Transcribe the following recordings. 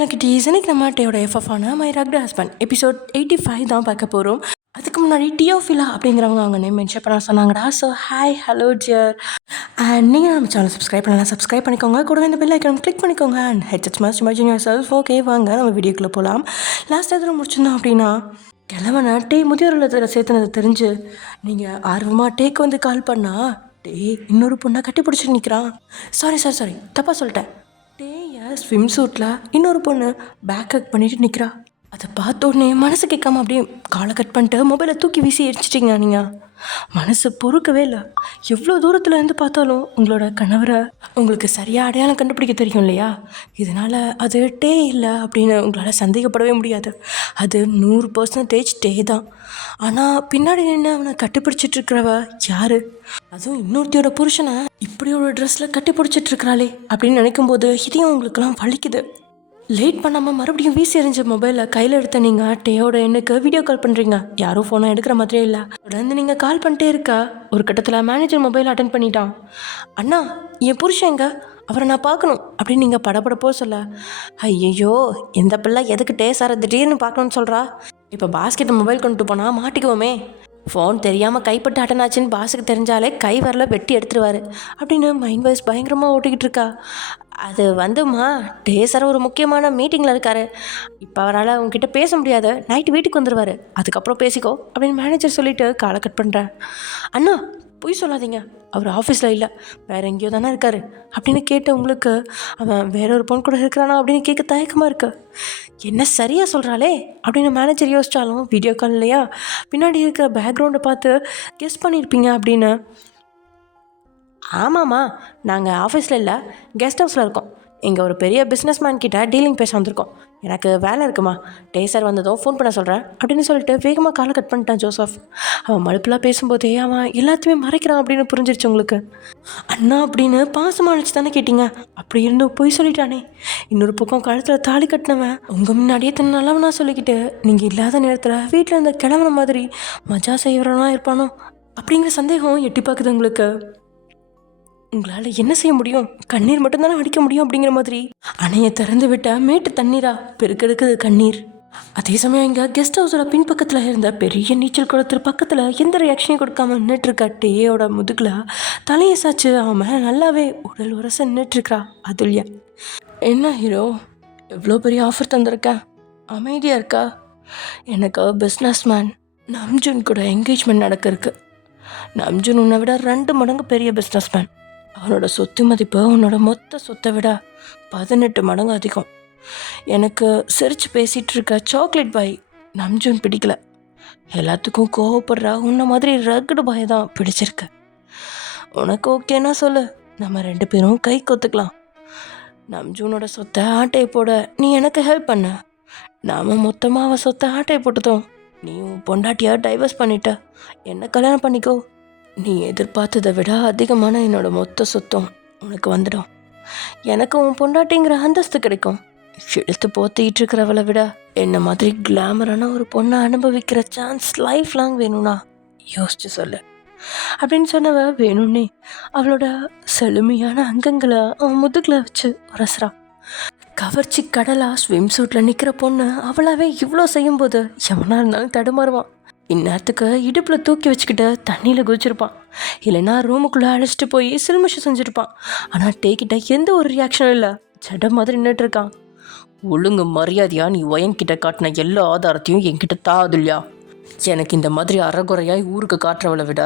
செல்லக்கிட்டீஸ். இன்னைக்கு நம்ம டேயோட எஃப்எஃபான my rugged husband episode 85 தான் பார்க்க போகிறோம். அதுக்கு முன்னாடி டியோஃபிலா அப்படிங்கிறவங்க அவங்க நேம் மென்ஷன் பண்ண சொன்னாங்கடா. So hi hello dear. And நீங்கள் நம்ம சேனல் சப்ஸ்கிரைப் பண்ணலாம், சப்ஸ்கிரைப் பண்ணிக்கோங்க. கூடவே இந்த பெல் ஐக்கன் கிளிக் பண்ணிக்கோங்க. And headsets must imagine yourself. Okay வாங்க நம்ம வீடியோக்குள்ளே போகலாம். லாஸ்ட் எதில் முடிச்சிருந்தோம் அப்படின்னா, கிழவனை டே முதியோர் இல்லத்தில் சேர்த்துனது தெரிஞ்சு நீங்கள் ஆர்வமாக டேக்கு வந்து கால் பண்ணா டே இன்னொரு பொண்ணை கட்டி பிடிச்சிட்டு நிற்கிறான். சாரி தப்பாக சொல்லிட்டேன். டேயை ஸ்விம் சூட்டில் இன்னொரு பொண்ணு பேக் ஹக் பண்ணிட்டு நிற்கிறா. அதை பார்த்த உடனே மனசு கேட்காம அப்படியே காலை கட் பண்ணிட்டு மொபைலை தூக்கி வீசி எரிச்சிட்டிங்க. நீங்கள் மனசு பொறுக்கவே இல்லை. எவ்வளோ தூரத்தில் இருந்து பார்த்தாலும் உங்களோட கணவரை உங்களுக்கு சரியாக அடையாளம் கண்டுபிடிக்க தெரியும் இல்லையா? இதனால் அது டே இல்லை அப்படின்னு உங்களால் சந்தேகப்படவே முடியாது. அது 100% டே தான். ஆனால் பின்னாடி நின்று அவனை கட்டிப்பிடிச்சிட்ருக்கிறவ யார்? அதுவும் இன்னொருத்தியோட புருஷனை இப்படி ஒரு ட்ரெஸ்ஸில் கட்டிப்பிடிச்சிட்ருக்கிறாளே அப்படின்னு நினைக்கும்போது இதையும் உங்களுக்கெல்லாம் வலிக்குது. லேட் பண்ணாமல் மறுபடியும் வீசி எறிஞ்ச மொபைலை கையில் எடுத்த நீங்கள் டேயோட எண்ணுக்கு வீடியோ கால் பண்ணுறீங்க. யாரும் ஃபோனை எடுக்கிற மாதிரியே இல்லை. தொடர்ந்து நீங்கள் கால் பண்ணிட்டே இருக்க ஒரு கட்டத்தில் மேனேஜர் மொபைல் அட்டன் பண்ணிட்டான். அண்ணா என் புருஷன் எங்க, அவரை நான் பார்க்கணும் அப்படின்னு நீங்கள் படப்படப்போ சொல்ல, ஐயோ எந்த பிள்ளை எதுக்கு டே சாரை திடீர்னு பார்க்கணுன்னு சொல்கிறா? இப்போ பாஸ்கிட்ட மொபைல் கொண்டு போனால் மாட்டிக்குவோமே. ஃபோன் தெரியாமல் கைப்பட்டு அட்டன் ஆச்சுன்னு பாஸுக்கு தெரிஞ்சாலே கை வரல வெட்டி எடுத்துருவார் அப்படின்னு மைண்ட் வாய்ஸ் பயங்கரமாக ஓட்டிக்கிட்டு இருக்கா. அது வந்துமா டே சார் ஒரு முக்கியமான மீட்டிங்கில் இருக்கார். இப்போ அவரால் அவங்ககிட்ட பேச முடியாது. நைட்டு வீட்டுக்கு வந்துடுவார், அதுக்கப்புறம் பேசிக்கோ அப்படின்னு மேனேஜர் சொல்லிவிட்டு காலை கட் பண்ணுறேன். அண்ணா பொய் சொல்லாதீங்க, அவர் ஆஃபீஸில் இல்லை, வேறு எங்கேயோ தானே இருக்கார் அப்படின்னு கேட்ட உங்களுக்கு அவன் வேற ஒரு பொண்ணு கூட இருக்கிறானா அப்படின்னு கேட்க தயக்கமாக இருக்கு. என்ன சரியாக சொல்கிறாளே அப்படின்னு மேனேஜர் யோசித்தாலும் வீடியோ கால் இல்லையா, பின்னாடி இருக்கிற பேக்ரவுண்டை பார்த்து கெஸ் பண்ணியிருப்பீங்க அப்படின்னு. ஆமாம்மா, நாங்கள் ஆஃபீஸில் இல்லை, கெஸ்ட் ஹவுஸில் இருக்கோம். இங்கே ஒரு பெரிய பிஸ்னஸ் மேன் கிட்ட டீலிங் பேச வந்திருக்கோம். எனக்கு வேலை இருக்குமா, டே சார் வந்ததும் ஃபோன் பண்ண சொல்கிறேன் அப்படின்னு சொல்லிட்டு வேகமாக காலை கட் பண்ணிட்டான் ஜோசப். அவன் மழுப்பெலாம் பேசும்போதே அவன் எல்லாத்தையுமே மறைக்கிறான் அப்படின்னு புரிஞ்சிருச்சு உங்களுக்கு. அண்ணா அப்படின்னு பாசமாக அழைச்சி தானே கேட்டீங்க, அப்படி இருந்து போய் சொல்லிட்டானே. இன்னொரு பக்கம் கழுத்தில் தாலி கட்டினவன் உங்கள் முன்னாடியே தன் நல்லவனா சொல்லிக்கிட்டு நீங்கள் இல்லாத நேரத்தில் வீட்டில் இருந்த கிழவன மாதிரி மஜா செய்கிறவனா இருப்பானோ அப்படிங்கிற சந்தேகம் எட்டி பார்க்குது உங்களுக்கு. உங்களால் என்ன செய்ய முடியும், கண்ணீர் மட்டும்தானே அடிக்க முடியும் அப்படிங்கிற மாதிரி அணையை திறந்து விட்ட மேட்டு தண்ணீரா பெருக்கெடுக்குது கண்ணீர். அதே சமயம் இங்கே கெஸ்ட் ஹவுஸோட பின்பக்கத்தில் இருந்த பெரிய நீச்சல் குளத்து பக்கத்தில் எந்த ரியாக்ஷனையும் கொடுக்காம நின்றுட்டுருக்கா டேயோட முதுகில் தலையை சாச்சு அவன் மேலே நல்லாவே உடல் உரச நின்றுட்டுருக்கா அதுல்யா. என்ன ஹீரோ எவ்வளோ பெரிய ஆஃபர் தந்திருக்க, அமைதியாக இருக்கா? எனக்கு பிஸ்னஸ் மேன் நம்ஜுன் கூட என்கேஜ்மெண்ட் நடக்க இருக்கு. நம்ஜுன் உன்னை விட 2 மடங்கு பெரிய பிஸ்னஸ் மேன். அவனோட சொத்து மதிப்பு உன்னோட மொத்த சொத்தை விட 18 மடங்கு அதிகம். எனக்கு சிரித்து பேசிகிட்டு இருக்க சாக்லேட் பாய் நம்ஜூன் பிடிக்கல. எல்லாத்துக்கும் கோவப்படுற உன்ன மாதிரி ரகுடு பாய் தான் பிடிச்சிருக்கு. உனக்கு ஓகேனா சொல்லு, நம்ம 2 பேரும் கை கொத்துக்கலாம். நம்ஜூனோட சொத்தை ஆட்டையை போட நீ எனக்கு ஹெல்ப் பண்ண. நாம் மொத்தமாக அவன் சொத்தை ஆட்டையை போட்டதும் நீ உன் பொண்டாட்டியா டைவர்ஸ் பண்ணிட்ட, என்ன கல்யாணம் பண்ணிக்கோ. நீ எதிர்பார்த்ததை விட அதிகமான என்னோட மொத்த சொத்தம் உனக்கு வந்துடும். எனக்கு உன் பொண்டாட்டிங்கிற அந்தஸ்து கிடைக்கும். இழுத்து போத்திக்கிட்டு இருக்கிறவளை விட என்ன மாதிரி கிளாமரான ஒரு பொண்ணை அனுபவிக்கிற சான்ஸ் லைஃப் லாங் வேணும்னா யோசிச்சு சொல்லு அப்படின்னு சொன்னவ வேணும்னே அவளோட செழுமையான அங்கங்களை அவன் முதுகில் வச்சு உரசுறான். கவர்ச்சி கடலா ஸ்விம் சூட்டில் நிற்கிற பொண்ணு அவளாவே இவ்வளோ செய்யும்போது எவனா இருந்தாலும் தடுமாறுவான். இந்நேரத்துக்கு இடுப்பில் தூக்கி வச்சுக்கிட்டு தண்ணியில் குதிச்சிருப்பான், இல்லைன்னா ரூமுக்குள்ளே அழைச்சிட்டு போய் சில்மிஷம் செஞ்சுருப்பான். ஆனால் டேக்கிட்ட எந்த ஒரு ரியாக்ஷனும் இல்லை, ஜட மாதிரி நின்றுட்டு இருக்கான். ஒழுங்கு மரியாதையா நீ ஒயன்கிட்ட காட்டின எல்லா ஆதாரத்தையும் என்கிட்ட தாதுல்லையா? எனக்கு இந்த மாதிரி அறகுறையாய் ஊருக்கு காட்டுறவளை விட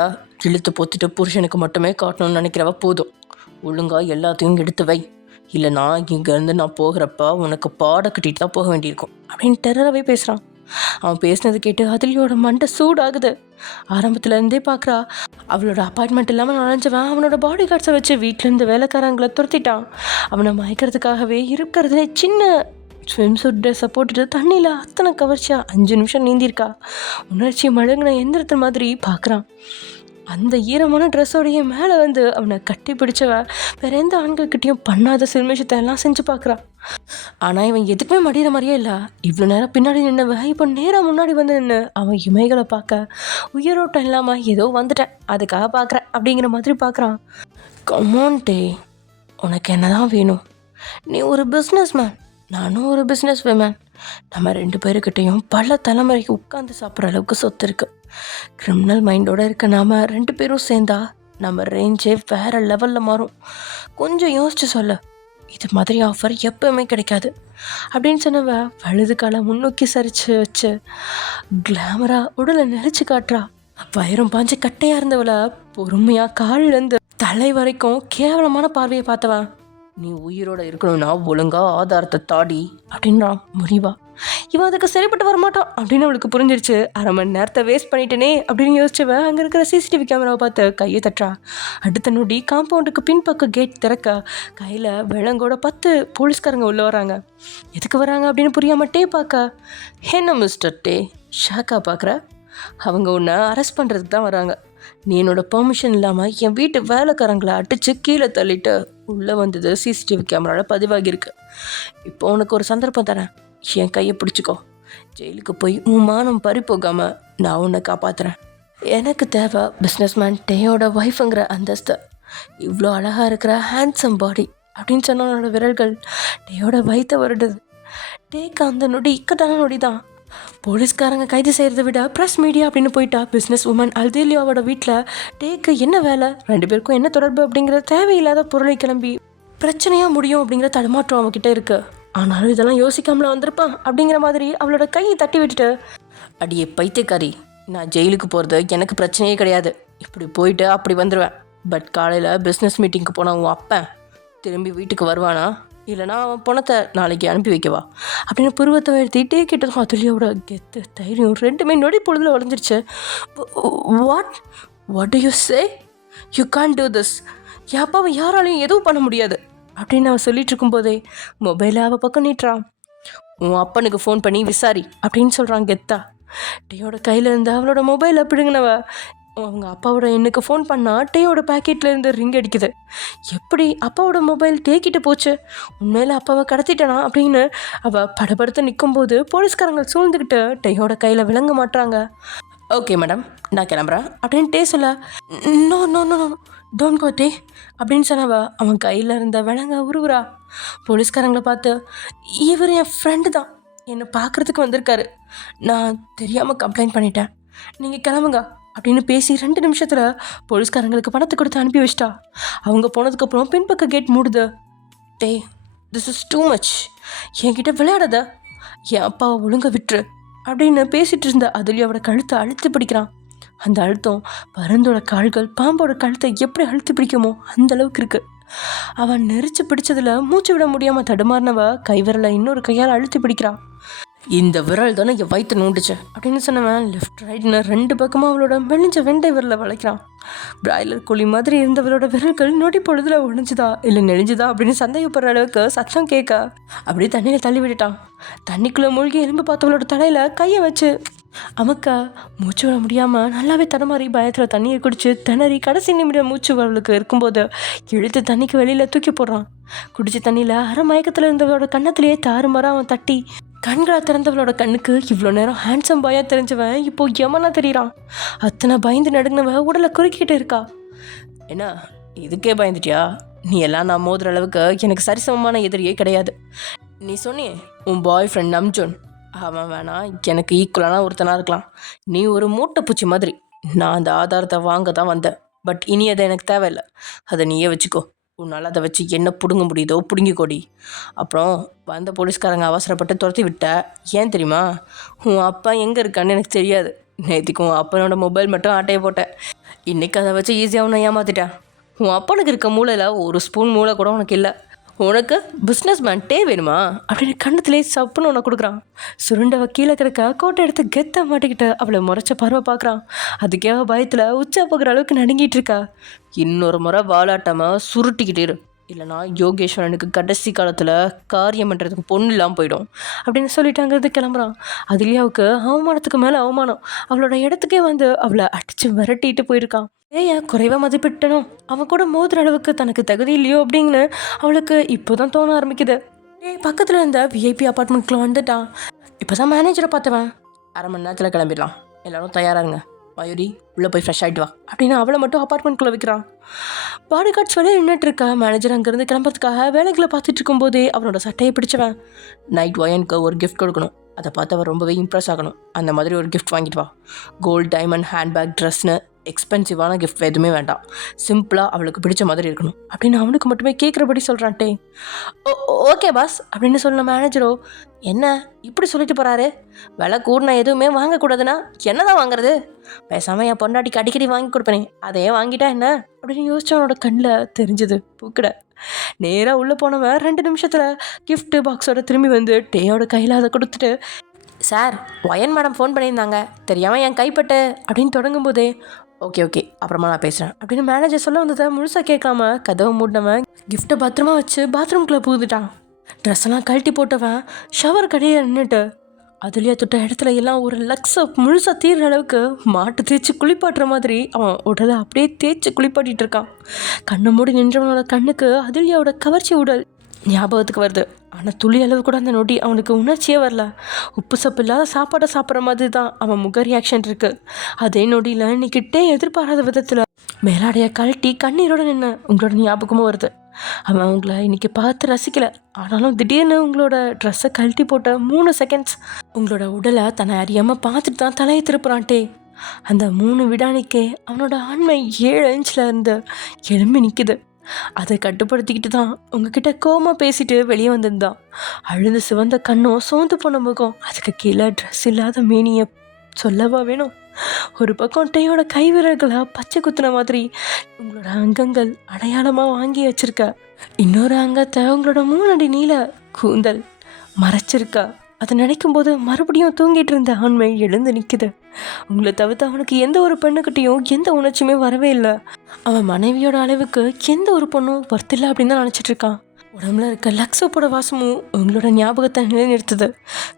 இழுத்து பொத்திட்டு புருஷனுக்கு மட்டுமே காட்டணும்னு நினைக்கிறவ போதும். ஒழுங்கா எல்லாத்தையும் எடுத்து வை, இல்லைனா இங்கேருந்து நான் போகிறப்ப உனக்கு பாட கட்டிட்டு தான் போக வேண்டியிருக்கும் அப்படின்னு டெரராகவே பேசுகிறான். அவன் பேசினது கேட்டு அதிலியோட மண்டை சூடாகுது. ஆரம்பத்துல இருந்தே பார்க்குறா அவளோட அப்பார்ட்மெண்ட் இல்லாமல் நுழைஞ்சவன் அவனோட பாடி கார்ட்ஸை வச்சு வீட்டிலேருந்து வேலைக்காரங்களை துரத்திட்டான். அவனை மயக்கிறதுக்காகவே இருக்கிறதுலே சின்ன ஸ்விம் சூட் ட்ரெஸ்ஸை போட்டுட்டு தண்ணியில் அத்தனை கவர்ச்சியா 5 நிமிஷம் நீந்திருக்கா. உணர்ச்சி மழங்கின எந்திரத்து மாதிரி பார்க்குறான். அந்த ஈரமான ட்ரெஸ்ஸோடைய மேலே வந்து அவனை கட்டி பிடிச்சவ வேற எந்த ஆண்கள்கிட்டையும் பண்ணாத சில்மிஷத்தை எல்லாம் செஞ்சு பார்க்குறான். ஆனால் இவன் எதுக்குமே மடிகிற மாதிரியே இல்லை. இவ்வளோ நேரம் பின்னாடி நின்னவ இப்போ நேராக முன்னாடி வந்து நின்று அவன் இமைகளை பார்க்க உயிரோட்டம் இல்லாமல் ஏதோ வந்துட்டேன் அதுக்காக பார்க்குறேன் அப்படிங்கிற மாதிரி பார்க்குறான். கமான் டே, உனக்கு என்ன தான் வேணும்? நீ ஒரு பிஸ்னஸ் மேன், நானும் ஒரு பிஸ்னஸ் விமன். நம்ம 2 பேருக்கிட்டையும் பல தலைமுறைக்கு உட்காந்து சாப்பிட்ற அளவுக்கு சொத்து இருக்கு. கிரிமினல் மைண்டோட இருக்க நாம 2 பேரும் சேர்ந்தா நம்ம ரேஞ்சே வேற லெவலில் மாறும். கொஞ்சம் யோசிச்சு சொல்ல, இது மாதிரி ஆஃபர் எப்பவுமே கிடைக்காது அப்படின்னு சொன்னவ வலது காலை முன்னோக்கி சரிச்சு வச்சு கிளாமரா உடலை நெரிச்சு காட்டுறா. வைரம் பாஞ்சு கட்டையா இருந்தவள பொறுமையா காலில் இருந்து தலை வரைக்கும் கேவலமான பார்வையை பார்த்தவன், நீ உயிரோட இருக்கணும்னா ஒழுங்கா ஆதாரத்தை தாடி அப்படின்றான் முடிவா. இவன் அதுக்கு சரிப்பட்டு வரமாட்டான் அப்படின்னு அவளுக்கு புரிஞ்சிருச்சு. அரை மணி நேரத்தை வேஸ்ட் பண்ணிட்டேனே அப்படின்னு யோசிச்சவ அங்கே இருக்கிற சிசிடிவி கேமராவை பார்த்து கையை தட்டுறா. அடுத்த நொடி காம்பவுண்டுக்கு பின்பக்க கேட் திறக்க கையில் விலங்கோட 10 போலீஸ்காரங்க உள்ளே வராங்க. எதுக்கு வராங்க அப்படின்னு புரியாம டே பார்க்க, என்ன மிஸ்டர் டே ஷாக்கா பார்க்குற? அவங்க உன்னை அரெஸ்ட் பண்ணுறதுக்கு தான் வராங்க. நீ என்னோட பெர்மிஷன் இல்லாமல் என் வீட்டு வேலைக்காரங்களை அடித்து கீழே தள்ளிட்டு உள்ளே வந்தது சிசிடிவி கேமராவில் பதிவாகியிருக்கு. இப்போ உனக்கு ஒரு சந்தர்ப்பம் தரேன், என் கையை பிடிச்சிக்கோ. ஜெயிலுக்கு போய் உன் மானம் பறி போகாமல் நான் உன்னை காப்பாற்றுறேன். எனக்கு தேவை பிஸ்னஸ்மேன் டேயோட ஒய்ஃபுங்கிற அந்தஸ்து. இவ்வளோ அழகாக இருக்கிற ஹேண்ட்ஸம் பாடி அப்படின்னு சொன்னவனோட விரல்கள் டேயோட வயிற்ற வருடுது. டேக்கு அந்த நொடி இக்கட்டான நொடி தான். போலீஸ்காரங்க கைது செய்கிறத விட ப்ரெஸ் மீடியா அப்படின்னு போயிட்டா பிஸ்னஸ் உமன் அல்தேலியாவோட வீட்டில் டேக்கு என்ன வேலை, 2 பேருக்கும் என்ன தொடர்பு அப்படிங்கிற தேவையில்லாத பொருளை கிளம்பி பிரச்சனையாக முடியும் அப்படிங்கிற தடுமாற்றம் அவகிட்ட இருக்கு. ஆனாலும் இதெல்லாம் யோசிக்காமல வந்திருப்பான் அப்படிங்கிற மாதிரி அவளோட கையை தட்டி விட்டுட்டு, அடியே பைத்தியக்காரி, நான் ஜெயிலுக்கு போகிறது எனக்கு பிரச்சனையே கிடையாது. இப்படி போயிட்டு அப்படி வந்துடுவேன். பட் காலையில் பிஸ்னஸ் மீட்டிங்க்கு போனால் உன் அப்பன் திரும்பி வீட்டுக்கு வருவானா, இல்லைனா அவன் பணத்தை நாளைக்கு அனுப்பி வைக்கவா அப்படின்னு புருவத்தை எடுத்துகிட்டே கேட்டதும் அதுலியோட கெத்து தைரியம் 2மே நொடி பொழுதுல உடஞ்சிருச்சு. What do you say? You can't do this. என் அப்பாவை யாராலையும் எதுவும் பண்ண முடியாது அப்படின்னு அவன் சொல்லிட்டு இருக்கும்போதே மொபைலை அவள் பக்கம் நீட்டுறான். உன் அப்பனுக்கு ஃபோன் பண்ணி விசாரி அப்படின்னு சொல்கிறான் கெத்தா. டேயோட கையில் இருந்து அவளோட மொபைலை பிடுங்கினவ அவங்க அப்பாவோட எண்ணுக்கு ஃபோன் பண்ணால் டேயோட பேக்கெட்லேருந்து ரிங் அடிக்குது. எப்படி அப்பாவோட மொபைல் டேக்கிட்டு போச்சு? உண்மையில் அப்பாவை கடத்திட்டனா அப்படின்னு அவள் படபடுத்து நிற்கும்போது போலீஸ்காரங்க சூழ்ந்துக்கிட்டு டேயோட கையில் விளங்க மாட்டுறாங்க. ஓகே மேடம், நான் கிளம்புறேன் அப்படின்னு டே சொல்ல, no no no no don't go டே அப்படின்னு சொன்னவ அவன் கையில் இருந்த விலங்க உருவுறா. போலீஸ்காரங்களை பார்த்து, இவர் என் ஃப்ரெண்டு தான், என்னை பார்க்குறதுக்கு வந்திருக்காரு, நான் தெரியாமல் கம்ப்ளைண்ட் பண்ணிட்டேன், நீங்கள் கிளம்புங்க அப்படின்னு பேசி 2 நிமிஷத்தில் போலீஸ்காரங்களுக்கு பணத்தை கொடுத்து அனுப்பி வச்சிட்டா. அவங்க போனதுக்கப்புறம் பின்பக்க கேட் மூடுது. டே, திஸ் இஸ் டூ மச், என்கிட்ட விளையாடாத, என் அப்பாவை ஒழுங்க விட்டுரு அப்படின்னு பேசிகிட்டு இருந்த அதுலேயோட கழுத்தை அழுத்தி பிடிக்கிறான். அந்த அழுத்தம் பருந்தோட கால்கள் பாம்போட கழுத்தை எப்படி அழுத்தி பிடிக்குமோ அந்த அளவுக்கு இருக்குது. அவன் நெரிச்சு பிடிச்சதில் மூச்சு விட முடியாமல் தடுமாறினவ கைவிரலை இன்னொரு கையால் அழுத்தி பிடிக்கிறான். இந்த விரல் தானே என் வயிற்று நோண்டுச்சு அப்படின்னு சொன்னவன் லெஃப்ட் ரைட்னு 2 பக்கமாக அவளோட மெலிஞ்ச வெண்டை விரலை வளைக்கிறான். பிராய்லர் கோழி மாதிரி இருந்தவளோட விரல்கள் நொடி பொழுதுல ஒழிஞ்சுதா இல்லை நெளிஞ்சுதா அப்படின்னு சந்தேகப்படுற அளவுக்கு சத்தம் கேட்க அப்படியே தண்ணியில் தள்ளி விட்டுட்டான். தண்ணிக்குள்ளே மூழ்கி எலும்பு பார்த்தவளோட தலையில் கையை வச்சு அமக்கா மூச்சு விட முடியாமல் நல்லாவே தடமாறி பயத்தில் தண்ணியை குடிச்சு திணறி கடைசி நிமிடம் மூச்சு வரலுக்கு இருக்கும்போது இழுத்து தண்ணிக்கு வெளியில் தூக்கி போடுறான். குடிச்ச தண்ணியில் அரை மயக்கத்தில் இருந்தவளோட கன்னத்திலேயே தாறுமாற அவன் தட்டி கண்களை திறந்தவளோட கண்ணுக்கு இவ்வளோ நேரம் ஹேண்ட்ஸம் பாயாக தெரிஞ்சவன் இப்போ யமனா தெரியுறான். அத்தனை பயந்து நடுங்கினவ உடலை குறுக்கிட்டு இருக்கா. என்ன இதுக்கே பயந்துட்டியா? நீ எல்லாம் நான் மோதுற அளவுக்கு எனக்கு சரிசமமான எதிரியே கிடையாது. நீ சொன்னியே உன் பாய் ஃப்ரெண்ட் நம்ஜோன், அவன் வேணா எனக்கு ஈக்குவலான ஒருத்தனாக இருக்கலாம். நீ ஒரு மூட்டை பூச்சி மாதிரி. நான் அந்த ஆதாரத்தை வாங்க தான் வந்தேன். பட் இனி அதை எனக்கு தேவையில்லை, அதை நீயே வச்சுக்கோ. உன்னால் அதை வச்சு என்ன பிடுங்க முடியுதோ பிடுங்கிக்கோடி. அப்புறம் வந்த போலீஸ்காரங்க அவசரப்பட்டு துரத்தி விட்ட. ஏன் தெரியுமா? உன் அப்பா எங்கே இருக்கான்னு எனக்கு தெரியாது. நேற்றுக்கு உன் அப்பனோட மொபைல் மட்டும் ஆட்டையை போட்டேன். இன்றைக்கி அதை வச்சு ஈஸியாக உன்னை ஏமாற்றிட்டேன். உன் அப்பனுக்கு இருக்க மூளையில் ஒரு ஸ்பூன் மூளை கூட உனக்கு இல்லை. உனக்கு பிஸ்னஸ் மேன் டே வேணுமா அப்படின்னு கண்ணத்திலே சப்புன்னு உனக்கு கொடுக்குறான். சுருண்டவ கீழே கிடக்க கோட்டை எடுத்து கெத்த மாட்டிக்கிட்ட அவளை முறைச்ச பருவ பார்க்குறான். அதுக்கே பயத்தில் உச்சா போகிற அளவுக்கு நடுங்கிட்டு இருக்கா. இன்னொரு முறை வாலாட்டாமல் சுருட்டிக்கிட்டே இரு, இல்லைனா யோகேஸ்வரனுக்கு கடைசி காலத்தில் காரியம் பண்ணுறதுக்கு பொண்ணு இல்லாமல் போயிடும் அப்படின்னு சொல்லிட்டு அங்கேருந்து கிளம்புறான். அதுலேயாவுக்கு அவமானத்துக்கு மேலே அவமானம். அவளோட இடத்துக்கே வந்து அவளை அடித்து விரட்டிட்டு போயிருக்கான். ஏன் குறைவாக மதிப்பிட்டனும் அவன் கூட மோதுற அளவுக்கு தனக்கு தகுதி இல்லையோ அப்படின்னு அவளுக்கு இப்போ தான் தோண ஆரம்பிக்குது. பக்கத்தில் இருந்த விஐபி அப்பார்ட்மெண்ட்குள்ள வந்துட்டான். இப்போ தான் மேனேஜரை பார்த்தவன். அரை மணி நேரத்தில் கிளம்பிடலாம், எல்லோரும் தயாராகுங்க மயூரி உள்ளே போய் ஃப்ரெஷ் ஆகிட்டு வா அப்படின்னு அவளை மட்டும் அப்பார்ட்மெண்ட்குள்ளே வைக்கிறான். பாடி கார்ட்ஸ் வேலையை நின்றுட்டு இருக்கா. மேனேஜர் அங்கேருந்து கிளம்புறதுக்காக வேலைகளை பார்த்துட்டு இருக்கும்போதே அவனோட சட்டையை பிடிச்சவன், நைட் ஒயனுக்கு ஒரு கிஃப்ட் கொடுக்கணும், அதை பார்த்து அவள் ரொம்பவே இம்ப்ரெஸ் ஆகணும், அந்த மாதிரி ஒரு கிஃப்ட் வாங்கிட்டு வா. கோல்டு, டைமண்ட், ஹேண்ட்பேக், ட்ரெஸ்னு எக்ஸ்பென்சிவான கிஃப்ட் எதுவுமே வேண்டாம், சிம்பிளாக அவளுக்கு பிடிச்ச மாதிரி இருக்கணும் அப்படின்னு அவனுக்கு மட்டுமே கேட்குறபடி சொல்கிறான்ட்டே. ஓகே பாஸ் அப்படின்னு சொன்ன மேனேஜரோ, என்ன இப்படி சொல்லிட்டு போகிறாரு, விலை கூடினா எதுவுமே வாங்கக்கூடாதுன்னா என்ன தான் வாங்குறது, பேசாமல் என் பொண்டாட்டிக்கு அடிக்கடி வாங்கி கொடுப்பேனே அதையே வாங்கிட்டா என்ன அப்படின்னு யோசிச்சவனோட கண்ணில் தெரிஞ்சது பூக்கடை. நேராக உள்ளே போனவன் 2 நிமிஷத்தில் கிஃப்ட் பாக்ஸோட திரும்பி வந்து டேயோட கையில் அதை கொடுத்துட்டு, சார் ஒயன் மேடம் ஃபோன் பண்ணியிருந்தாங்க, தெரியாமல் என் கைப்பட்டு அப்படின்னு தொடங்கும் போதே, ஓகே அப்புறமா நான் பேசுகிறேன் அப்படின்னு மேனேஜர் சொல்ல வந்ததை முழுசாக கேட்காம கதவை மூடினவன் கிஃப்ட்டை பத்திரமா வச்சு பாத்ரூம்குள்ளே புகுந்துட்டான். ட்ரெஸ்ஸெல்லாம் கழட்டி போட்டவன் ஷவர் கடையை நின்றுட்டு அதுலேயே தொட்ட இடத்துல எல்லாம் ஒரு லக்ஸை முழுசாக தீர்ற அளவுக்கு மாட்டு தேய்ச்சி குளிப்பாட்டுற மாதிரி அவன் உடலை அப்படியே தேய்ச்சி குளிப்பாட்டிகிட்டு இருக்கான். கண்ணை மூடி நின்றவனோட கண்ணுக்கு அதுலியாவோட கவர்ச்சி உடல் ஞாபகத்துக்கு வருது. ஆனால் துளி அளவு கூட அந்த நொடி அவனுக்கு உணர்ச்சியே வரல. உப்பு சப்பு இல்லாத சாப்பாடை சாப்பிட்ற மாதிரி தான் அவன் முக ரியாக்ஷன் இருக்குது. அதே நொடியில் இன்னைக்கிட்டே எதிர்பாராத விதத்தில் மேலாடைய கழட்டி கண்ணீரோட நின்று உங்களோட ஞாபகமும் வருது. அவன் உங்களை இன்னைக்கு பார்த்து ரசிக்கலை, ஆனாலும் திடீர்னு உங்களோட ட்ரெஸ்ஸை கழட்டி போட்ட 3 செகண்ட்ஸ் உங்களோட உடலை தன்னை அறியாமல் பார்த்துட்டு தான் தலையை திருப்புறான்ட்டே. அந்த 3 விடானிக்கே அவனோட ஆண்மை 7 இன்ச்சில் இருந்து எழும்பி நிற்குது. அதை கட்டுப்படுத்திக்கிட்டு தான் உங்ககிட்ட கோமா பேசிட்டு வெளியே வந்திருந்தான். அழுந்து சிவந்த கண்ணும் சோர்ந்து போன முகம், அதுக்கு கீழே ட்ரெஸ் இல்லாத மேனியை சொல்லவா வேணும். ஒரு பக்கம் டேயோட கை விரல்களை பச்சை குத்துன மாதிரி உங்களோட அங்கங்கள் அடையாளமாக வாங்கி வச்சிருக்க, இன்னொரு அங்கத்தை உங்களோட 3 அடி நீள கூந்தல் மறைச்சிருக்கா. அதை நினைக்கும் போது மறுபடியும் தூங்கிட்டு இருந்த ஆண்மை எழுந்து நிற்குது. உங்களை தவிர்த்து அவனுக்கு எந்த ஒரு பெண்ணுக்கிட்டையும் எந்த உணர்ச்சியுமே வரவே இல்லை. அவன் மனைவியோட அளவுக்கு எந்த ஒரு பொண்ணும் வர்த்தில்லை அப்படின்னு தான் நினச்சிட்டு இருக்கான். உடம்புல இருக்க லக்ஸோப்போட வாசமும் உங்களோட ஞாபகத்தை நிலைநிறுத்துது.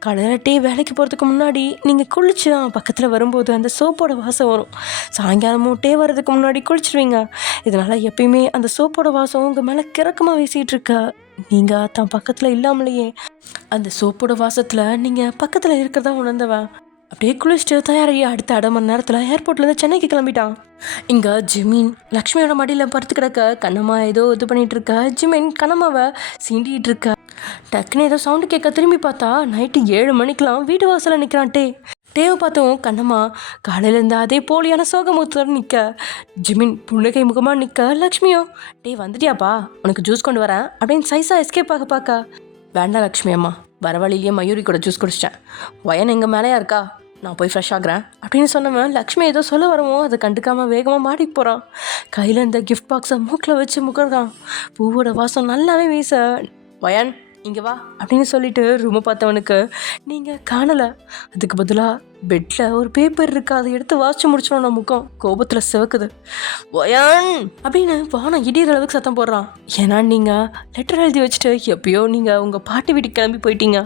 காலையில் டீ வேலைக்கு போகிறதுக்கு முன்னாடி நீங்கள் குளிச்சு பக்கத்தில் வரும்போது அந்த சோப்போட வாசம் வரும். சாயங்காலமும் டே வர்றதுக்கு முன்னாடி குளிச்சிடுவீங்க. இதனால் எப்பயுமே அந்த சோப்போட வாசம் உங்கள் மேலே கிறக்கமாக வீசிகிட்டு இருக்க. நீங்கள் தான் பக்கத்தில் இல்லாமலேயே அந்த சோப்போட வாசத்தில் நீங்கள் பக்கத்தில் இருக்கிறதா உணர்ந்தவன் அப்படியே குளிச்சுட்டு தயாராகி அடுத்த 1/2 மணி நேரத்தில் ஏர்போர்ட்லேருந்து சென்னைக்கு கிளம்பிட்டான். இங்கே ஜிமின் லக்ஷ்மியோட மடியில் படுத்து கிடக்க. கண்ணம்மா ஏதோ இது பண்ணிகிட்டு இருக்க. ஜிமின் கண்ணம்மாவை சீண்டிகிட்டு இருக்க. டக்குன்னு ஏதோ சவுண்டு கேட்க திரும்பி பார்த்தா நைட்டு 7 மணிக்கெலாம் வீட்டு வாசலில் நிற்கிறான் டே. டேவை பார்த்தோம் கண்ணம்மா காலையிலேருந்து அதே போலியான சோகமுகத்தோடு நிற்க. ஜிமின் புன்னகை முகமாக நிற்க. லக்ஷ்மியோ, டே வந்துட்டியாப்பா, உனக்கு ஜூஸ் கொண்டு வரேன் அப்படின்னு சைஸாக எஸ்கேப் பார்க்க. வேண்டாம் லக்ஷ்மி அம்மா, வர வழியிலேயே மயூரி கூட ஜூஸ் குடிச்சிட்டேன், வயன் எங்கள் மேலேயா இருக்கா, நான் போய் ஃப்ரெஷ் ஆகுறேன் அப்படின்னு சொன்னவன் லக்ஷ்மி ஏதோ சொல்ல வரவும் அதை கண்டுக்காமல் வேகமாக மாடிக்கு போகிறான். கையில் இந்த கிஃப்ட் பாக்ஸை மூக்கில் வச்சு முகர்றான். பூவோட வாசம் நல்லாவே வீச, வயன் இங்கே வா அப்படின்னு சொல்லிட்டு ரூமை பார்த்தவனுக்கு நீங்கள் காணலை. அதுக்கு பதிலாக பெட்டில் ஒரு பேப்பர் இருக்கு, அதை எடுத்து வாசிச்சு முடிச்சோன்னா முகம் கோபத்தில் சிவக்குது. வயன் அப்படின்னு வானம் இடிகிற அளவுக்கு சத்தம் போடுறான். ஏன்னா நீங்கள் லெட்டர் எழுதி வச்சுட்டு எப்பயோ நீங்கள் உங்கள் பாட்டி வீட்டுக்கு கிளம்பி போயிட்டீங்க.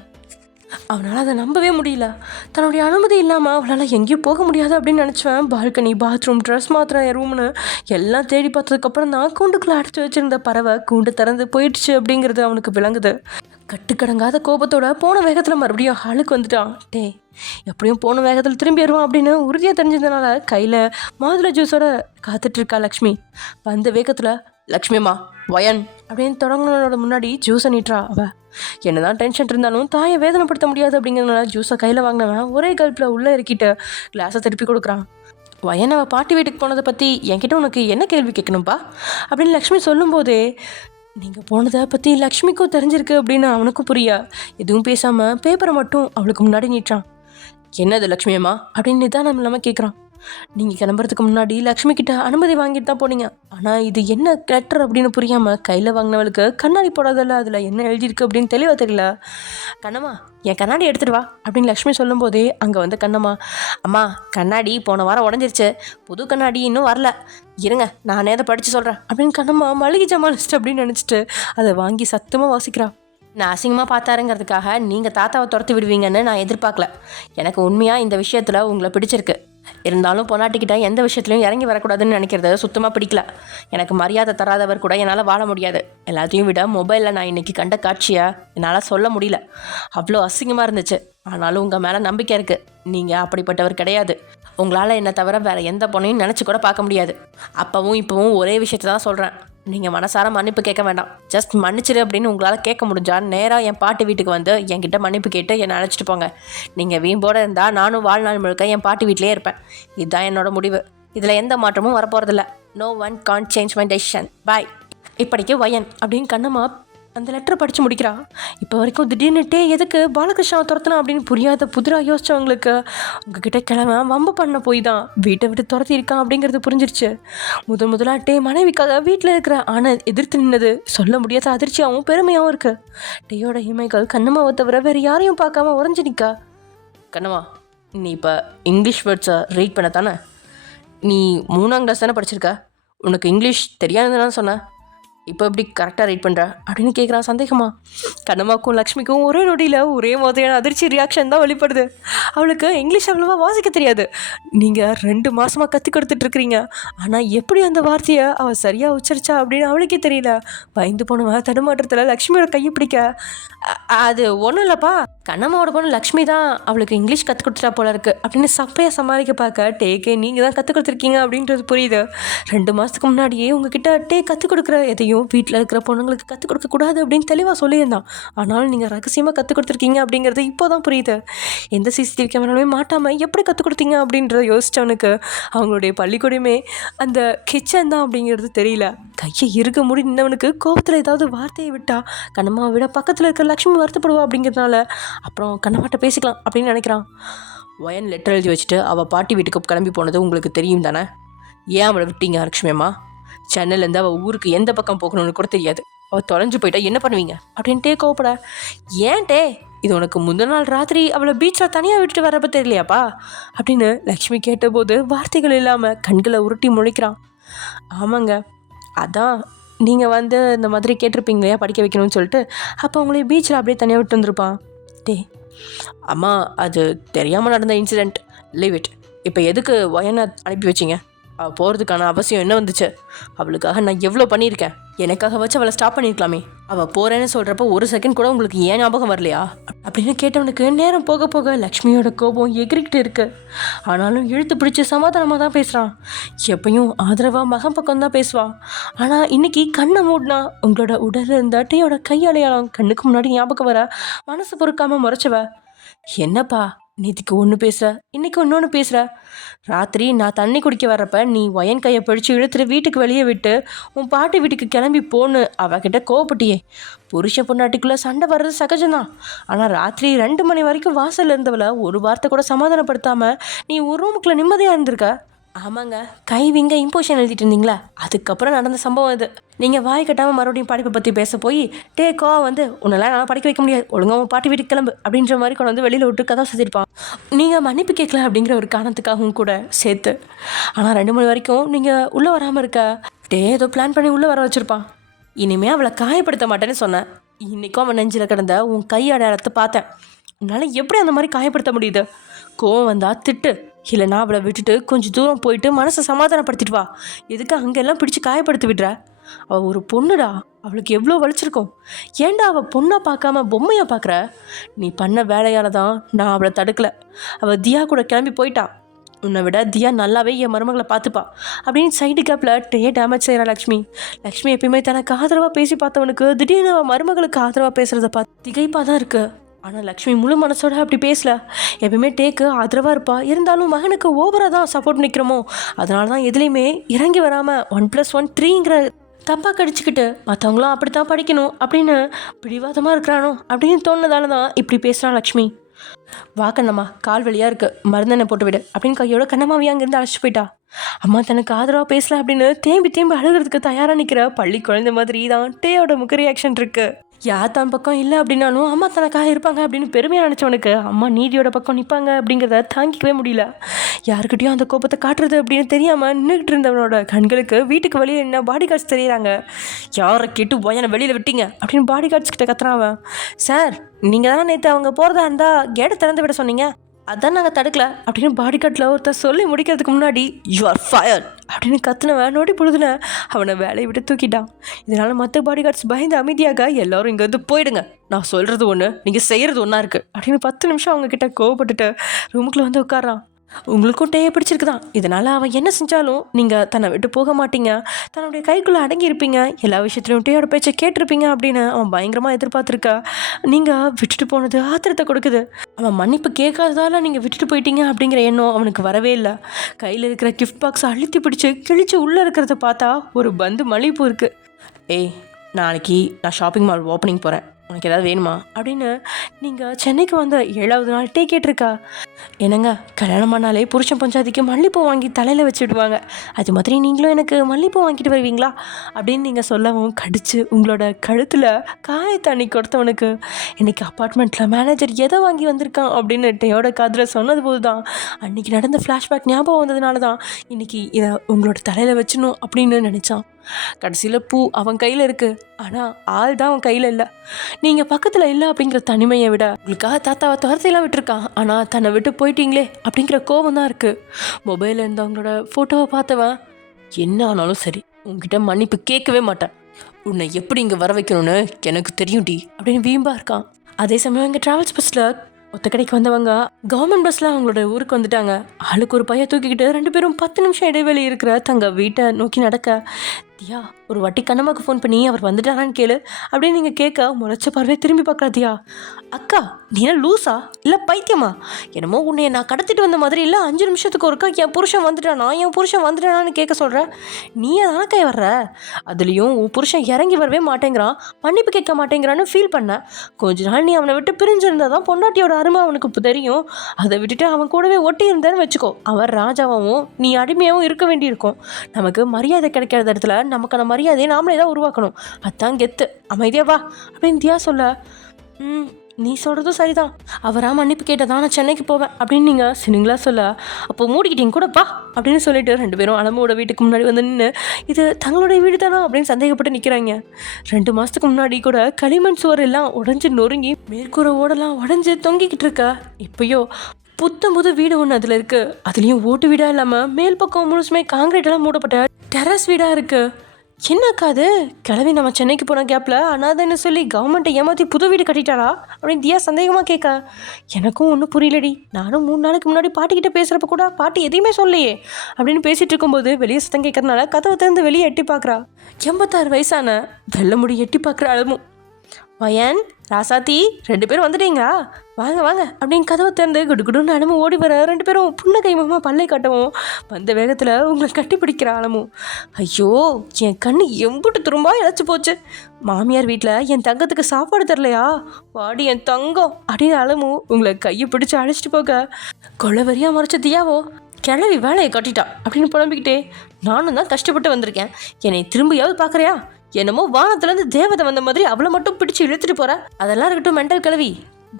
அவனால் அதை நம்பவே முடியல. தன்னுடைய அனுமதி இல்லாமல் அவளால் எங்கேயும் போக முடியாது அப்படின்னு நினச்சேன். பால்கனி, பாத்ரூம், ட்ரெஸ் மாத்திர ரூம்னு எல்லாம் தேடி பார்த்ததுக்கப்புறம் தான் கூண்டுக்குள்ளே அடைச்சி வச்சுருந்த பறவை கூண்டு திறந்து போயிடுச்சு அப்படிங்கிறது அவனுக்கு விளங்குது. கட்டுக்கடங்காத கோபத்தோட போன வேகத்தில் மறுபடியும் ஹாலுக்கு வந்துட்டான். டே எப்படியும் போன வேகத்தில் திரும்பி வருவான் அப்படின்னு உறுதியாக தெரிஞ்சதுனால கையில் மாதுளை ஜூஸோட காத்துட்ருக்கா லக்ஷ்மி. வந்த வேகத்தில் லக்ஷ்மிம்மா வயன் அப்படின்னு தொடங்கினோட முன்னாடி ஜூஸை நீட்டுறா. அவள் என்னதான் டென்ஷன் இருந்தாலும் தாயை வேதனைப்படுத்த முடியாது அப்படிங்கிறதுனால ஜூஸை கையில் வாங்கினவன் ஒரே கல்ப்பில் உள்ளே இறக்கிட்டு கிளாஸை திருப்பி கொடுக்குறான். வயன் அவள் பாட்டி வீட்டுக்கு போனதை பற்றி என்கிட்ட உனக்கு என்ன கேள்வி கேட்கணும்ப்பா அப்படின்னு லக்ஷ்மி சொல்லும்போதே, நீங்கள் போனதை பற்றி லக்ஷ்மிக்கும் தெரிஞ்சிருக்கு அப்படின்னு அவனுக்கும் புரியா. எதுவும் பேசாமல் பேப்பரை மட்டும் அவளுக்கு முன்னாடி நீட்டுறான். என்னது லக்ஷ்மி அம்மா அப்படின்னு நிதானம் இல்லாமல் கேட்குறான். நீங்கள் கிளம்புறதுக்கு முன்னாடி லக்ஷ்மி கிட்ட அனுமதி வாங்கிட்டு தான் போனீங்க, ஆனால் இது என்ன லெட்டர் அப்படின்னு புரியாமல் கையில் வாங்கினவளுக்கு கண்ணாடி போடாதல்ல, அதில் என்ன எழுதியிருக்கு அப்படின்னு தெளிவாக தெரியல. கண்ணம்மா என் கண்ணாடி எடுத்துகிட்டு வா அப்படின்னு லக்ஷ்மி சொல்லும்போதே அங்கே வந்து கண்ணம்மா, அம்மா கண்ணாடி போன வாரம் உடஞ்சிருச்சு, புது கண்ணாடி இன்னும் வரல, இருங்க நானே அதை படித்து சொல்கிறேன் அப்படின்னு கண்ணம்மா மளிகை ஜாமான் லிஸ்ட் அப்படின்னு நினச்சிட்டு அதை வாங்கி சத்தமாக வாசிக்கிறா. நான் அசிங்கமாக பார்த்தாருங்கிறதுக்காக நீங்கள் தாத்தாவை துரத்தி விடுவீங்கன்னு நான் எதிர்பார்க்கல. எனக்கு உண்மையாக இந்த விஷயத்தில் உங்களை பிடிச்சிருக்கு. இருந்தாலும் பொன்னாட்டிக்கிட்ட எந்த விஷயத்துலையும் இறங்கி வரக்கூடாதுன்னு நினைக்கிறது சுத்தமாக பிடிக்கல. எனக்கு மரியாதை தராதவர் கூட என்னால் வாழ முடியாது. எல்லாத்தையும் விட மொபைலில் நான் இன்றைக்கி கண்ட காட்சியை என்னால் சொல்ல முடியல, அவ்வளோ அசிங்கமாக இருந்துச்சு. ஆனாலும் உங்கள் மேலே நம்பிக்கை இருக்குது, நீங்கள் அப்படிப்பட்டவர் கிடையாது. உங்களால் என்னை தவிர வேறு எந்த பொண்ணையும் நினச்சி கூட பார்க்க முடியாது. அப்போவும் இப்போவும் ஒரே விஷயத்தை தான் சொல்கிறேன். நீங்கள் மனசார மன்னிப்பு கேட்க வேண்டாம். ஜஸ்ட் மன்னிச்சிரு அப்படின்னு உங்களால் கேட்க முடிஞ்சா நேராக என் பாட்டி வீட்டுக்கு வந்து என்கிட்ட மன்னிப்பு கேட்டு என்னை அழைச்சிட்டு போங்க. நீங்கள் வீம்போடு இருந்தால் நானும் வாழ்நாள் முழுக்க என் பாட்டி வீட்டிலே இருப்பேன். இதுதான் என்னோட முடிவு. இதில் எந்த மாற்றமும் வரப்போகிறதில்ல. No one can't change my decision. Bye. இப்படிக்கு வயன் அப்படின்னு கண்ணம்மா அந்த லெட்டரை படித்து முடிக்கிறா. இப்போ வரைக்கும் திடீர்னுட்டே எதுக்கு பாலகிருஷ்ணாவை துரத்தணும் அப்படின்னு புரியாத புதிராக யோசிச்சவங்களுக்கு உங்ககிட்ட கிழமை வம்பு பண்ண போய் தான் வீட்டை விட்டு துரத்திருக்கான் அப்படிங்கிறது புரிஞ்சிருச்சு. முதலாட்டே மனைவிக்காக வீட்டில் இருக்கிற ஆனை எதிர்த்து நின்னது சொல்ல முடியாத அதிர்ச்சியாகவும் பெருமையாகவும் இருக்குது. டேயோட இமைகள் கண்ணம்மாவை தவிர வேறு யாரையும் பார்க்காம உறைஞ்சி நிற்கா. கண்ணம்மா, நீ இப்போ இங்கிலீஷ் வேர்ட்ஸை ரீட் பண்ண தானே? நீ 3ஆம் கிளாஸ் தானே படிச்சிருக்க? உனக்கு இங்கிலீஷ் தெரியாதுன்னு சொன்னேன். இப்போ எப்படி கரெக்டாக ரீட் பண்ணுற அப்படின்னு கேட்குறான் சந்தேகமா. கண்ணம்மாக்கும் லக்ஷ்மிக்கும் ஒரே நொடியில் ஒரே மாதிரியான அதிர்ச்சி ரியாக்ஷன் தான் வெளிப்படுது. அவளுக்கு இங்கிலீஷ் அவ்வளோவா வாசிக்க தெரியாது. நீங்கள் 2 மாதமாக கற்றுக் கொடுத்துட்ருக்குறீங்க. ஆனால் எப்படி அந்த வார்த்தையை அவள் சரியாக உச்சரிச்சா அப்படின்னு அவளுக்கே தெரியல. பயந்து போனவன் தடுமாற்றத்தில் லக்ஷ்மியோட கையை பிடிக்க, அது ஒன்றும் இல்லைப்பா, கண்ணம்மாவோட பொண்ணு லக்ஷ்மி தான் அவளுக்கு இங்கிலீஷ் கற்றுக் கொடுத்துட்டா போல இருக்குது அப்படின்னு சப்பையாக சமாளிக்க பார்க்க, டேக்கே நீங்கள் தான் கற்றுக் கொடுத்துருக்கீங்க அப்படின்றது புரியுது. 2 மாதத்துக்கு முன்னாடியே உங்ககிட்ட கற்றுக் கொடுக்குற எதையும் வீட்டில் இருக்கிற பொண்ணுங்களுக்கு கற்றுக் கொடுக்கக்கூடாது அப்படின்னு தெளிவாக சொல்லியிருந்தான். ஆனாலும் நீங்கள் ரகசியமாக கற்றுக் கொடுத்துருக்கீங்க அப்படிங்கிறது இப்போ தான் புரியுது. எந்த சிசிடிவி கேமராலுமே மாட்டாமல் எப்படி கற்றுக் கொடுத்தீங்க அப்படின்றத யோசித்தவனுக்கு அவங்களுடைய பள்ளிக்கூடமே அந்த கிச்சன் தான் அப்படிங்கிறது தெரியல. கையை இருக்க முடி நின்றவனுக்கு கோபத்தில் ஏதாவது வார்த்தையை விட்டா கண்ணம்மாவை விட பக்கத்தில் இருக்கிற லக்ஷ்மி வருத்தப்படுவா அப்படிங்கிறதுனால அப்புறம் கண்ணம்மாட்ட பேசிக்கலாம் அப்படின்னு நினைக்கிறான். ஒயன் லெட்டர் எழுதி வச்சுட்டு அவள் பாட்டி வீட்டுக்கு கிளம்பி போனது உங்களுக்கு தெரியும் தானே? ஏன் அவளை விட்டீங்க லக்ஷ்மி அம்மா? சென்னையிலேருந்து அவள் ஊருக்கு எந்த பக்கம் போகணும்னு கூட தெரியாது. அவள் தொலைஞ்சு போயிட்டா என்ன பண்ணுவீங்க அப்படின்ட்டே கோவப்பட. ஏன்ட்டே, இது உனக்கு முந்தின நாள் ராத்திரி அவளை பீச்சில் தனியாக விட்டுட்டு வரப்ப தெரியலையாப்பா அப்படின்னு லக்ஷ்மி கேட்டபோது வார்த்தைகள் இல்லாமல் கண்களை உருட்டி முழிக்கிறான். ஆமாங்க, அதான் நீங்கள் இந்த மாதிரி கேட்டிருப்பீங்களே படிக்க வைக்கணும்னு சொல்லிட்டு, அப்போ உங்களை பீச்சில் அப்படியே தனியாக விட்டு வந்திருப்பான். அம்மா, அது தெரியாமல் நடந்த இன்சிடெண்ட், லீவ் இட். இப்போ எதுக்கு வயனை அனுப்பி வச்சிங்க? அவள் போகிறதுக்கான அவசியம் என்ன வந்துச்சு? அவளுக்காக நான் எவ்வளோ பண்ணியிருக்கேன். எனக்காக வச்சு அவளை ஸ்டாப் பண்ணியிருக்கலாமே. அவள் போகிறேன்னு சொல்கிறப்ப 1 செகண்ட் கூட உங்களுக்கு ஏன் ஞாபகம் வரலையா அப்படின்னு கேட்டவனுக்கு நேரம் போக போக லக்ஷ்மியோட கோபம் எகிரிக்கிட்டு இருக்கு. ஆனாலும் இழுத்து பிடிச்சி சமாதானமாக தான் பேசுகிறான். எப்பயும் ஆதரவாக மகன் பக்கம் தான் பேசுவான். ஆனால் இன்னைக்கு கண்ணை மூடினா உங்களோட உடலில் இருந்த அட்டையோட கையடையாளம் கண்ணுக்கு முன்னாடி ஞாபகம் வர மனசு பொறுக்காமல் முறைச்சவ. என்னப்பா, நேற்றுக்கு ஒன்று பேசுகிற, இன்றைக்கி இன்னொன்று பேசுகிற. ராத்திரி நான் தண்ணி குடிக்க வர்றப்ப நீ ஒயன் கையை பிடிச்சி இழுத்துட்டு வீட்டுக்கு வெளியே விட்டு உன் பாட்டி வீட்டுக்கு கிளம்பி போன்னு அவகிட்ட கோவப்பட்டியே. புருஷ பொண்டாட்டிக்குள்ளே சண்டை வர்றது சகஜம்தான். ஆனால் ராத்திரி 2 மணி வரைக்கும் வாசலில் இருந்தவளை ஒரு வார்த்தை கூட சமாதானப்படுத்தாமல் நீ ஒரு ரூமுக்குள்ளே நிம்மதியாக இருந்திருக்க. ஆமாங்க, கை விங்க இம்போஷன் எழுதிட்டு இருந்தீங்களா, அதுக்கப்புறம் நடந்த சம்பவம் இது. நீங்கள் வாய் கட்டாமல் மறுபடியும் படிப்பை பற்றி பேச போய் கோவம் உன்னெல்லாம் நான் படிக்க வைக்க முடியாது, ஒழுங்காக உன் பாட்டி வீட்டுக்கு கிளம்பு அப்படின்ற மாதிரி கொண்டு வெளியில் விட்டு கதை சுற்றிருப்பான். நீங்கள் மன்னிப்பு கேட்கல அப்படிங்கிற ஒரு காரணத்துக்காகவும் கூட சேர்த்து. ஆனால் 2 மணி வரைக்கும் நீங்கள் உள்ளே வராமல் இருக்க ஏதோ பிளான் பண்ணி உள்ளே வர வச்சுருப்பான். இனிமேல் அவளை காயப்படுத்த மாட்டேன்னு சொன்னேன். இன்றைக்கும் அவன் நெஞ்சில் கிடந்த உன் கை அடையாளத்தை பார்த்தேன். உன்னால் எப்படி அந்த மாதிரி காயப்படுத்த முடியுது? கோவம் வந்தால் திட்டு, இல்லைனா அவளை விட்டுட்டு கொஞ்சம் தூரம் போயிட்டு மனசை சமாதானப்படுத்திட்டு வா. எதுக்கு அங்கெல்லாம் பிடிச்சி காயப்படுத்தி விடுற? அவள் ஒரு பொண்ணுடா, அவளுக்கு எவ்வளோ வலிச்சிருக்கும். ஏன்டா அவள் பொண்ணை பார்க்காம பொம்மையை பார்க்குற? நீ பண்ண வேலையால் தான் நான் அவளை தடுக்கலை. அவள் தியா கூட கிளம்பி போயிட்டா. உன்னை விட தியா நல்லாவே என் மருமகளை பார்த்துப்பா அப்படின்னு சைடு கேப்பில் டேமேஜ் செய்கிறா லக்ஷ்மி. லக்ஷ்மி எப்பயுமே தனக்கு ஆதரவாக பேசி பார்த்தவனுக்கு திடீர்னு அவன் மருமகளுக்கு ஆதரவாக பேசுகிறத பார்த்து திகைப்பாக தான் இருக்குது. ஆனால் லக்ஷ்மி முழு மனசோட அப்படி பேசல. எப்பயுமே ஆதரவாக இருப்பா. இருந்தாலும் மகனுக்கு ஓவராக தான் சப்போர்ட் நிற்கிறோமோ, அதனால தான் எதுலேயுமே இறங்கி வராமல் 1+1 3ங்கிற தப்பாக கடிச்சிக்கிட்டு மற்றவங்களாம் அப்படி தான் படிக்கணும் அப்படின்னு பிடிவாதமாக இருக்கிறானோ அப்படின்னு தோணுனதால தான் இப்படி பேசுகிறான் லக்ஷ்மி. வா கண்ணம்மா, கால் வலியாக இருக்குது, மருந்தெண்ணை போட்டு விடு அப்படின்னு கையோட கண்ணம்மாவையும் அங்கேருந்து அழைச்சிட்டு போயிட்டா. அம்மா தனக்கு ஆதரவாக பேசல அப்படின்னு தேம்பி அழுகிறதுக்கு தயாராக நிற்கிற பள்ளி குழந்தை மாதிரி தான் டேயோட முக ரியாக்ஷன் இருக்குது. யார் தான் பக்கம் இல்லை அப்படின்னாலும் அம்மா தனக்காக இருப்பாங்க அப்படின்னு பெருமையாக நினச்சவனுக்கு அம்மா நீதியோட பக்கம் நிற்பாங்க அப்படிங்கிறத தாங்கிக்கவே முடியல. யாருக்கிட்டையும் அந்த கோபத்தை காட்டுறது அப்படின்னு தெரியாமல் நின்றுக்கிட்டு இருந்தவனோட கண்களுக்கு வீட்டுக்கு வெளியே என்ன பாடி கார்ட்ஸ் தெரியுறாங்க. யாரை கேட்டு ஒயனை வெளியில் விட்டீங்க அப்படின்னு பாடி கார்ட்ஸ் கிட்ட கத்துறான். சார், நீங்கள் தானே நேற்று அவங்க போகிறதா இருந்தால் கேட்டை திறந்து விட சொன்னீங்க, அதான் நாங்கள் தடுக்கல அப்படின்னு பாடிகார்டில் ஒருத்தர் சொல்லி முடிக்கிறதுக்கு முன்னாடி யூ ஆர் ஃபயர்ட் அப்படின்னு கத்துனவன் நோடி பொழுதுன அவனை வேலையை விட்டு தூக்கிட்டான். இதனால் மற்ற பாடிகார்ட்ஸ் பயந்து அமைதியாக எல்லாரும் இங்கேருந்து போயிடுங்க, நான் சொல்கிறது ஒன்று நீங்கள் செய்கிறது ஒன்றா இருக்குது அப்படின்னு 10 நிமிஷம் அவங்க கிட்ட கோவப்பட்டுட்டு ரூமுக்குள்ளே வந்து உட்காரான். உங்களுக்கும் டேயை பிடிச்சிருக்குதான். இதனால் அவன் என்ன செஞ்சாலும் நீங்கள் தன்னை விட்டு போக மாட்டீங்க, தன்னுடைய கைக்குள்ளே அடங்கியிருப்பீங்க, எல்லா விஷயத்துலையும் டேயோட பேச்சை கேட்டிருப்பீங்க அப்படின்னு அவன் பயங்கரமாக எதிர்பார்த்துருக்கா. நீங்கள் விட்டுட்டு போனது ஆத்திரத்தை கொடுக்குது. அவன் மன்னிப்பு கேட்காததால நீங்கள் விட்டுட்டு போயிட்டீங்க அப்படிங்கிற எண்ணம் அவனுக்கு வரவே இல்லை. கையில் இருக்கிற கிஃப்ட் பாக்ஸை அழுத்தி பிடிச்சி கிழிச்சு உள்ளே இருக்கிறத பார்த்தா ஒரு பந்து மல்லிகைப்பூ இருக்குது. ஏய், நாளைக்கு நான் ஷாப்பிங் மால் ஓப்பனிங் போகிறேன், உனக்கு ஏதாவது வேணுமா அப்படின்னு நீங்கள் சென்னைக்கு வந்த 7வது நாள் டே கேட்டிருக்கா. என்னங்க, கல்யாணம் பண்ணாலே புருஷன் பஞ்சாதிக்கு மல்லிப்பூ வாங்கி தலையில் வச்சுடுவாங்க, அது மாதிரி நீங்களும் எனக்கு மல்லிப்பூ வாங்கிட்டு வருவீங்களா அப்படின்னு நீங்கள் சொல்லவும் கடிச்சு உங்களோட கழுத்தில் காயத்தண்ணி கொடுத்தவனுக்கு இன்றைக்கி அப்பார்ட்மெண்ட்டில் மேனேஜர் எதை வாங்கி வந்திருக்கான் அப்படின்னு டேயோட காதில் சொன்னது போது தான் அன்றைக்கி நடந்த ஃப்ளாஷ்பேக் ஞாபகம் வந்ததுனால தான் இன்றைக்கி இதை உங்களோட தலையில் வச்சணும் அப்படின்னு நினச்சான். கடைசியில் பூ அவன் கையில் இருக்குது, ஆனால் ஆள் தான் அவன் கையில் இல்லை. நீங்கள் பக்கத்தில் இல்லை அப்படிங்கிற தனிமையை விட உங்களுக்காக தாத்தாவை துரத்தையெல்லாம் விட்டுருக்கான், ஆனால் தன்னை விட்டு போயிட்டீங்களே அப்படிங்கிற கோபம் தான் இருக்குது. மொபைலில் இருந்தவங்களோட ஃபோட்டோவை பார்த்தவன் என்ன ஆனாலும் சரி உங்ககிட்ட மன்னிப்பு கேட்கவே மாட்டேன், உன்னை எப்படி இங்கே வர வைக்கணும்னு எனக்கு தெரியும் டி அப்படின்னு வீம்பா இருக்கான். அதே சமயம் இங்கே ட்ராவல்ஸ் பஸ்ஸில் ஒத்த கடைக்கு வந்தவங்க கவர்மெண்ட் பஸ்ஸில் அவங்களோட ஊருக்கு வந்துட்டாங்க. ஆளுக்கு ஒரு பையன் தூக்கிக்கிட்டு 2 பேரும் 10 நிமிஷம் இடைவெளி இருக்கிற தங்க வீட்டை நோக்கி நடக்க, தியா ஒரு வாட்டி கண்ணம்மாக்கு ஃபோன் பண்ணி அவர் வந்துட்டாரான்னு கேளு அப்படின்னு நீங்கள் கேட்க முறைச்ச பார்வை திரும்பி பார்க்குறா தியா. அக்கா, நீ என்ன லூஸா இல்லை பைத்தியமா? என்னமோ உன்னை நான் கடத்திட்டு வந்த மாதிரி இல்லை 5 நிமிஷத்துக்கு ஒருக்கா என் புருஷன் வந்துட்டானா என் புருஷன் வந்துட்டானான்னு கேட்க சொல்கிறேன். நீ தானக்கா வர்ற, அதுலேயும் உன் புருஷன் இறங்கி வரவே மாட்டேங்கிறான், மன்னிப்பு கேட்க மாட்டேங்கிறான்னு ஃபீல் பண்ண. கொஞ்ச நாள் நீ அவனை விட்டு பிரிஞ்சிருந்தா தான் பொண்டாட்டியோட அருமை அவனுக்கு தெரியும். அதை விட்டுட்டு அவன் கூடவே ஒட்டி இருந்தேன்னு வச்சுக்கோ, அவர் ராஜாவும் நீ அடிமையாகவும் இருக்க வேண்டியிருக்கும். நமக்கு மரியாதை கிடைக்காத இடத்துல நமக்கான மரியாதையை நாமளே தான் உருவாக்கணும், அதான் கெத்து. அமைதியா வா அப்படின்னு தியா சொல்ல, நீ சொல்கிறதும் சரிதான், அவராக மன்னிப்பு கேட்டதான் நான் சென்னைக்கு போவேன் அப்படின்னு நீங்கள் சினிங்களா சொல்ல, அப்போ மூடிக்கிட்டீங்க கூடப்பா அப்படின்னு சொல்லிட்டு 2 பேரும் அலமோட வீட்டுக்கு முன்னாடி வந்து நின்று இது தங்களுடைய வீடு தானா அப்படின்னு சந்தேகப்பட்டு நிற்கிறாங்க. 2 மாதத்துக்கு முன்னாடி கூட களிமண் சுவர் எல்லாம் உடஞ்சி நொறுங்கி மேற்கூரை ஓடெல்லாம் உடஞ்சி தொங்கிக்கிட்டு இருக்கா. இப்போயோ புது வீடு ஒன்று அதில் இருக்குது, அதுலேயும் ஓட்டு வீடாக இல்லாமல் மேல் பக்கம் முழுசுமே காங்கிரீட்டெல்லாம் மூடப்பட்ட டெரஸ் வீடாக இருக்குது. என்னக்கா அது, கிளவி நம்ம சென்னைக்கு போன கேப்பில் அனாதைன்னு சொல்லி கவர்மெண்ட்டை ஏமாற்றி புது வீடு கட்டிட்டாரா அப்படின்னு தியா சந்தேகமாக கேட்க, எனக்கும் ஒன்றும் புரியலடி. நானும் 3 நாளைக்கு முன்னாடி பாட்டிக்கிட்ட பேசுகிறப்ப கூட பாட்டி எதையுமே சொல்லையே அப்படின்னு பேசிகிட்டு இருக்கும்போது வெளியே சத்தம் கேட்கறதுனால கதவை திறந்து வெளியே எட்டி பார்க்குறா. 86 வயசான வெள்ளை முடி எட்டி பார்க்குற அளவும், வயன் ராசாத்தி 2 பேரும் வந்துட்டீங்களா, வாங்க வாங்க அப்படின்னு கதவை திறந்து குடுகுடுன்னு அலமும் ஓடி வர 2 பேரும் புண்ணகை முகமாக பல்லை காட்டவும் வந்த வேகத்தில் உங்களை கட்டி பிடிக்கிற அலமும், ஐயோ என் கண்ணு எம்புட்டு திரும்ப இழைச்சி போச்சு, மாமியார் வீட்டில் என் தங்கத்துக்கு சாப்பாடு தரலையா, வாடி என் தங்கம் அப்படின்னு அலமும் உங்களை கையை பிடிச்சி அழைச்சிட்டு போக, கொலவரியாக முறைச்ச தியாவோ கிளவி வேலையை கட்டிட்டா அப்படின்னு புலம்பிக்கிட்டே, நானும் தான் கஷ்டப்பட்டு வந்திருக்கேன், என்னை திரும்பியாவது பார்க்குறியா, என்னமோ வானத்துலேருந்து தேவதை வந்த மாதிரி அவளை மட்டும் பிடிச்சி இழுத்துட்டு போற, அதெல்லாம் இருக்கட்டும் மென்டல் கிளவி,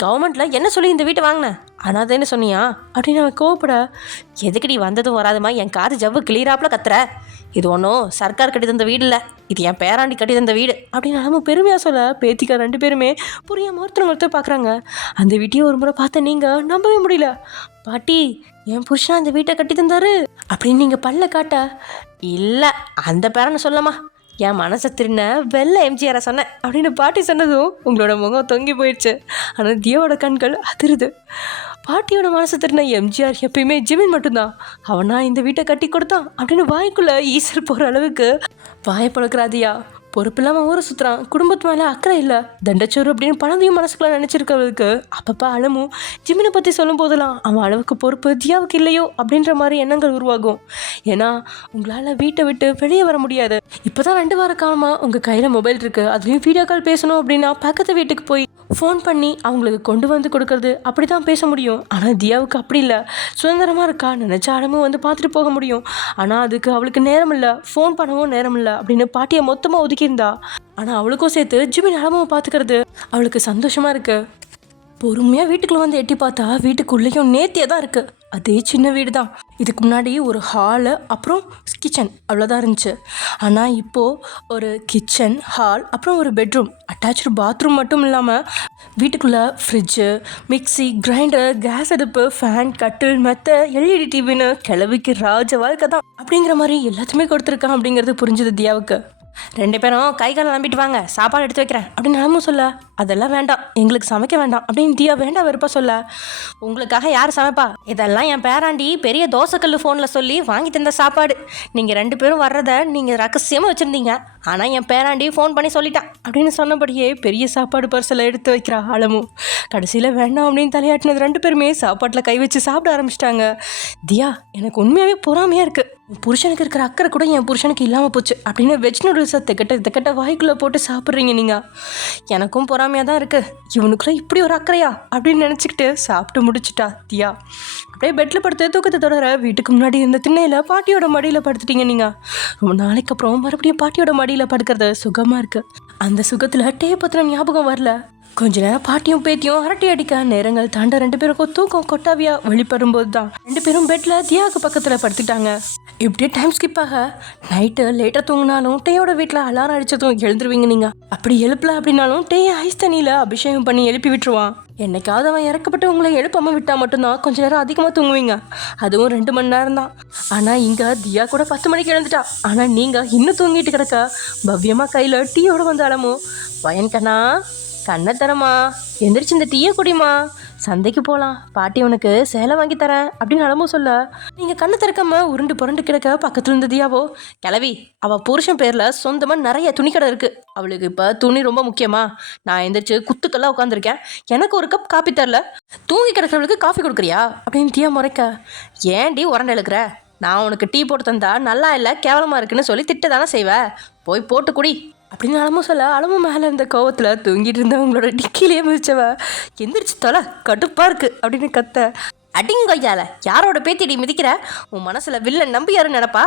கவர்மெண்ட்டில் என்ன சொல்லி இந்த வீட்டை வாங்கினேன் அனாதேன்னு சொன்னியா அப்படின்னு அவன் கோவப்பட, எதுக்கடி வந்ததும் வராதுமா என் காது ஜவ்வு கிளியராப்பில் கத்துற, இது ஒன்றும் சர்க்கார் கட்டி தந்த வீடு இல்லை, இது என் பேராண்டி கட்டி தந்த வீடு அப்படின்னு நம்ம பெருமையாக சொல்ல பேத்திக்கா 2 பேருமே புரியாம ஒருத்தர் பார்க்குறாங்க. அந்த வீட்டையும் ஒரு முறை பார்த்த நீங்கள் நம்பவே முடியல, பாட்டி என் புருஷனா அந்த வீட்டை கட்டி தந்தாரு அப்படின்னு நீங்கள் பல்ல காட்ட, இல்லை அந்த பேரனை சொல்லமா, என் மனசை திருண்ண வெள்ளை எம்ஜிஆரை சொன்னேன் அப்படின்னு பாட்டி சொன்னதும் உங்களோட முகம் தொங்கி போயிடுச்சு. ஆனால் தியாவோட கண்கள் அதிருது. பாட்டியோட மனசை திருண்ண எம்ஜிஆர் எப்பயுமே ஜிமின் மட்டும்தான், அவனா இந்த வீட்டை கட்டி கொடுத்தான் அப்படின்னு வாய்க்குள்ளே ஈசல் போகிற அளவுக்கு வாயை பழக்கிறாதியா. பொறுப்பு இல்லாமல் ஊரை சுற்றுறான், குடும்பத்து மேலே அக்கறை இல்லை, தண்டச்சோறு அப்படின்னு பணத்தையும் மனசுக்குள்ள நினச்சிருக்கிறதுக்கு அப்பப்போ அலமும் ஜிமினை பற்றி சொல்லும் போதெல்லாம் அவன் அளவுக்கு பொறுப்பு தியாவுக்கு இல்லையோ அப்படின்ற மாதிரி எண்ணங்கள் உருவாகும். ஏன்னா உங்களால் வீட்டை விட்டு வெளியே வர முடியாது. இப்போ தான் 2 வார காலமாக உங்கள் கையில் மொபைல் இருக்குது, அதுலேயும் வீடியோ கால் பேசணும் அப்படின்னா பக்கத்து வீட்டுக்கு போய் ஃபோன் பண்ணி அவங்களுக்கு கொண்டு வந்து கொடுக்கறது அப்படி தான் பேச முடியும். ஆனால் தியாவுக்கு அப்படி இல்லை, சுதந்திரமாக இருக்கா, நினச்ச அடமும் வந்து பார்த்துட்டு போக முடியும். ஆனால் அதுக்கு அவளுக்கு நேரம் இல்லை, ஃபோன் பண்ணவும் நேரம் இல்லை அப்படின்னு பாட்டியை மொத்தமாக ஒதுக்கியிருந்தா. ஆனால் அவளுக்கும் சேர்த்து ஜிமின் அடமும் பார்த்துக்கிறது அவளுக்கு சந்தோஷமாக இருக்கு. பொறுமையாக வீட்டுக்குள்ளே வந்து எட்டி பார்த்தா வீட்டுக்குள்ளேயும் நேர்த்தியாக தான் இருக்குது. அதே சின்ன வீடு தான், இதுக்கு முன்னாடி ஒரு ஹாலு அப்புறம் கிச்சன் அவ்வளோதான் இருந்துச்சு. ஆனால் இப்போது ஒரு கிச்சன், ஹால், அப்புறம் ஒரு பெட்ரூம், அட்டாச்சு பாத்ரூம் மட்டும் இல்லாமல் வீட்டுக்குள்ளே ஃப்ரிட்ஜு, மிக்சி, கிரைண்டர், கேஸ் அடுப்பு, ஃபேன், கட்டில், மெத்த, எல்இடி டிவின்னு கிளவிக்கு ராஜ வாழ்க்கை தான் அப்படிங்கிற மாதிரி எல்லாத்தையுமே கொடுத்துருக்கான் அப்படிங்கிறது புரிஞ்சுது தியாவுக்கு. 2 பேரும் கை காலை நம்பிட்டு வாங்க, சாப்பாடு எடுத்து வைக்கிறேன் அப்படின்னு அலமு சொல்ல. அதெல்லாம் வேண்டாம், எங்களுக்கு சமைக்க வேண்டாம் அப்படின்னு தியா வேண்டாம் வெறுப்பா சொல்ல. உங்களுக்காக யார் சமைப்பா? இதெல்லாம் என் பேராண்டி பெரிய தோசைக்கல் ஃபோனில் சொல்லி வாங்கி தந்த சாப்பாடு. நீங்கள் 2 பேரும் வர்றதை நீங்கள் ரகசியமாக வச்சுருந்தீங்க, ஆனால் என் பேராண்டி ஃபோன் பண்ணி சொல்லிட்டான் அப்படின்னு சொன்னபடியே பெரிய சாப்பாடு பார்சலை எடுத்து வைக்கிறா அலமு. கடைசியில் வேண்டாம் அப்படின்னு தலையாட்டினது 2 பேருமே சாப்பாட்டில் கை வச்சு சாப்பிட ஆரம்பிச்சிட்டாங்க. தியா, எனக்கு உண்மையாகவே பொறாமையாக இருக்குது. புருஷனுக்கு இருக்கிற அக்கறை கூட என் புருஷனுக்கு இல்லாமல் போச்சு அப்படின்னு வெஜ் நூடுல்ஸை தெக்கட்ட வாய்க்குள்ளே போட்டு சாப்பிட்றீங்க நீங்கள். எனக்கும் பொறாமையாக தான் இருக்குது. இவனுக்குள்ள இப்படி ஒரு அக்கறையா அப்படின்னு நினச்சிக்கிட்டு சாப்பிட்டு முடிச்சிட்டா தியா. அப்படியே பெட்டில் படுத்து தூக்கத்தை தொடர வீட்டுக்கு முன்னாடி இருந்த திண்ணையில் பாட்டியோட மடியில் படுத்துட்டீங்க நீங்கள். ரொம்ப நாளைக்கு அப்புறம் மறுபடியும் பாட்டியோட மடியில் படுக்கிறது சுகமாக இருக்குது. அந்த சுகத்தில் டே பத்திர ஞாபகம் வரல. கொஞ்ச நேரம் பாட்டியும் பேத்தியும் அரட்டி அடிக்க நேரங்கள் தாண்ட 2 பேருக்கும் தூக்கம் கொட்டாவியா வெளிப்படும்போது தான் 2 பேரும் பெட்ல தியாவுக்கு பக்கத்தில் படுத்துட்டாங்க. இப்படியே டைம் ஸ்கிப் ஆக நைட்டு லேட்டாக தூங்கினாலும் டேயோட வீட்டில் அலாரம் அடிச்சதும் எழுந்துருவீங்க நீங்கள். அப்படி எழுப்பல அப்படின்னாலும் டேயை ஐஸ் தண்ணியில் அபிஷேகம் பண்ணி எழுப்பி விட்டுருவான். என்னைக்காவது அவன் இறக்கப்பட்டு உங்களை எழுப்பாமல் விட்டால் மட்டும்தான் கொஞ்ச நேரம் அதிகமாக தூங்குவீங்க, அதுவும் 2 மணி நேரம் தான். ஆனால் இங்கே தியா கூட 10 மணிக்கு எழுந்துட்டா. ஆனால் நீங்கள் இன்னும் தூங்கிட்டு கிடக்க பவ்யமாக கையில் டீயோட வந்து அலமும். பையன் கண்ணா, கண்ணை தரமா, எந்திரிச்சு இந்த டீயை குடிமா, சந்தைக்கு போகலாம், பாட்டி உனக்கு சேலை வாங்கி தரேன் அப்படின்னு அலமும் சொல்ல. நீங்கள் கண்ணை திறக்காம உருண்டு புரண்டு கிடக்க பக்கத்தில் இருந்த தியாவோ, கிளவி, அவள் புருஷன் பேரில் சொந்தமாக நிறைய துணிக்கடை இருக்குது, அவளுக்கு இப்போ துணி ரொம்ப முக்கியமா, நான் எந்திரிச்சு குத்துக்கெல்லாம் உட்காந்துருக்கேன், எனக்கு ஒரு கப் காப்பி தரல, தூங்கி கிடக்கிறவளுக்கு காஃபி கொடுக்குறியா அப்படின்னு தியா முறைக்க. ஏன்டி உரண்டு எழுக்கிற, நான் உனக்கு டீ போட்டு தந்தா நல்லா இல்லை கேவலமாக இருக்குன்னு சொல்லி திட்ட தானே செய்வேன், போய் போட்டு குடி அப்படின்னு அலமும் சொல்ல. அலமும் மேலே இருந்த கோவத்தில் தூங்கிட்டு இருந்தவங்களோட டிக்கிலேயே மிதிச்சவ எந்திரிச்சு தொலை, கடுப்பாக இருக்குது அப்படின்னு கத்த. அடிங்கொய்யால, யாரோட பேத்திடி மிதிக்கிற, உன் மனசில் வில்லன் நம்பி யாரும் நினப்பா,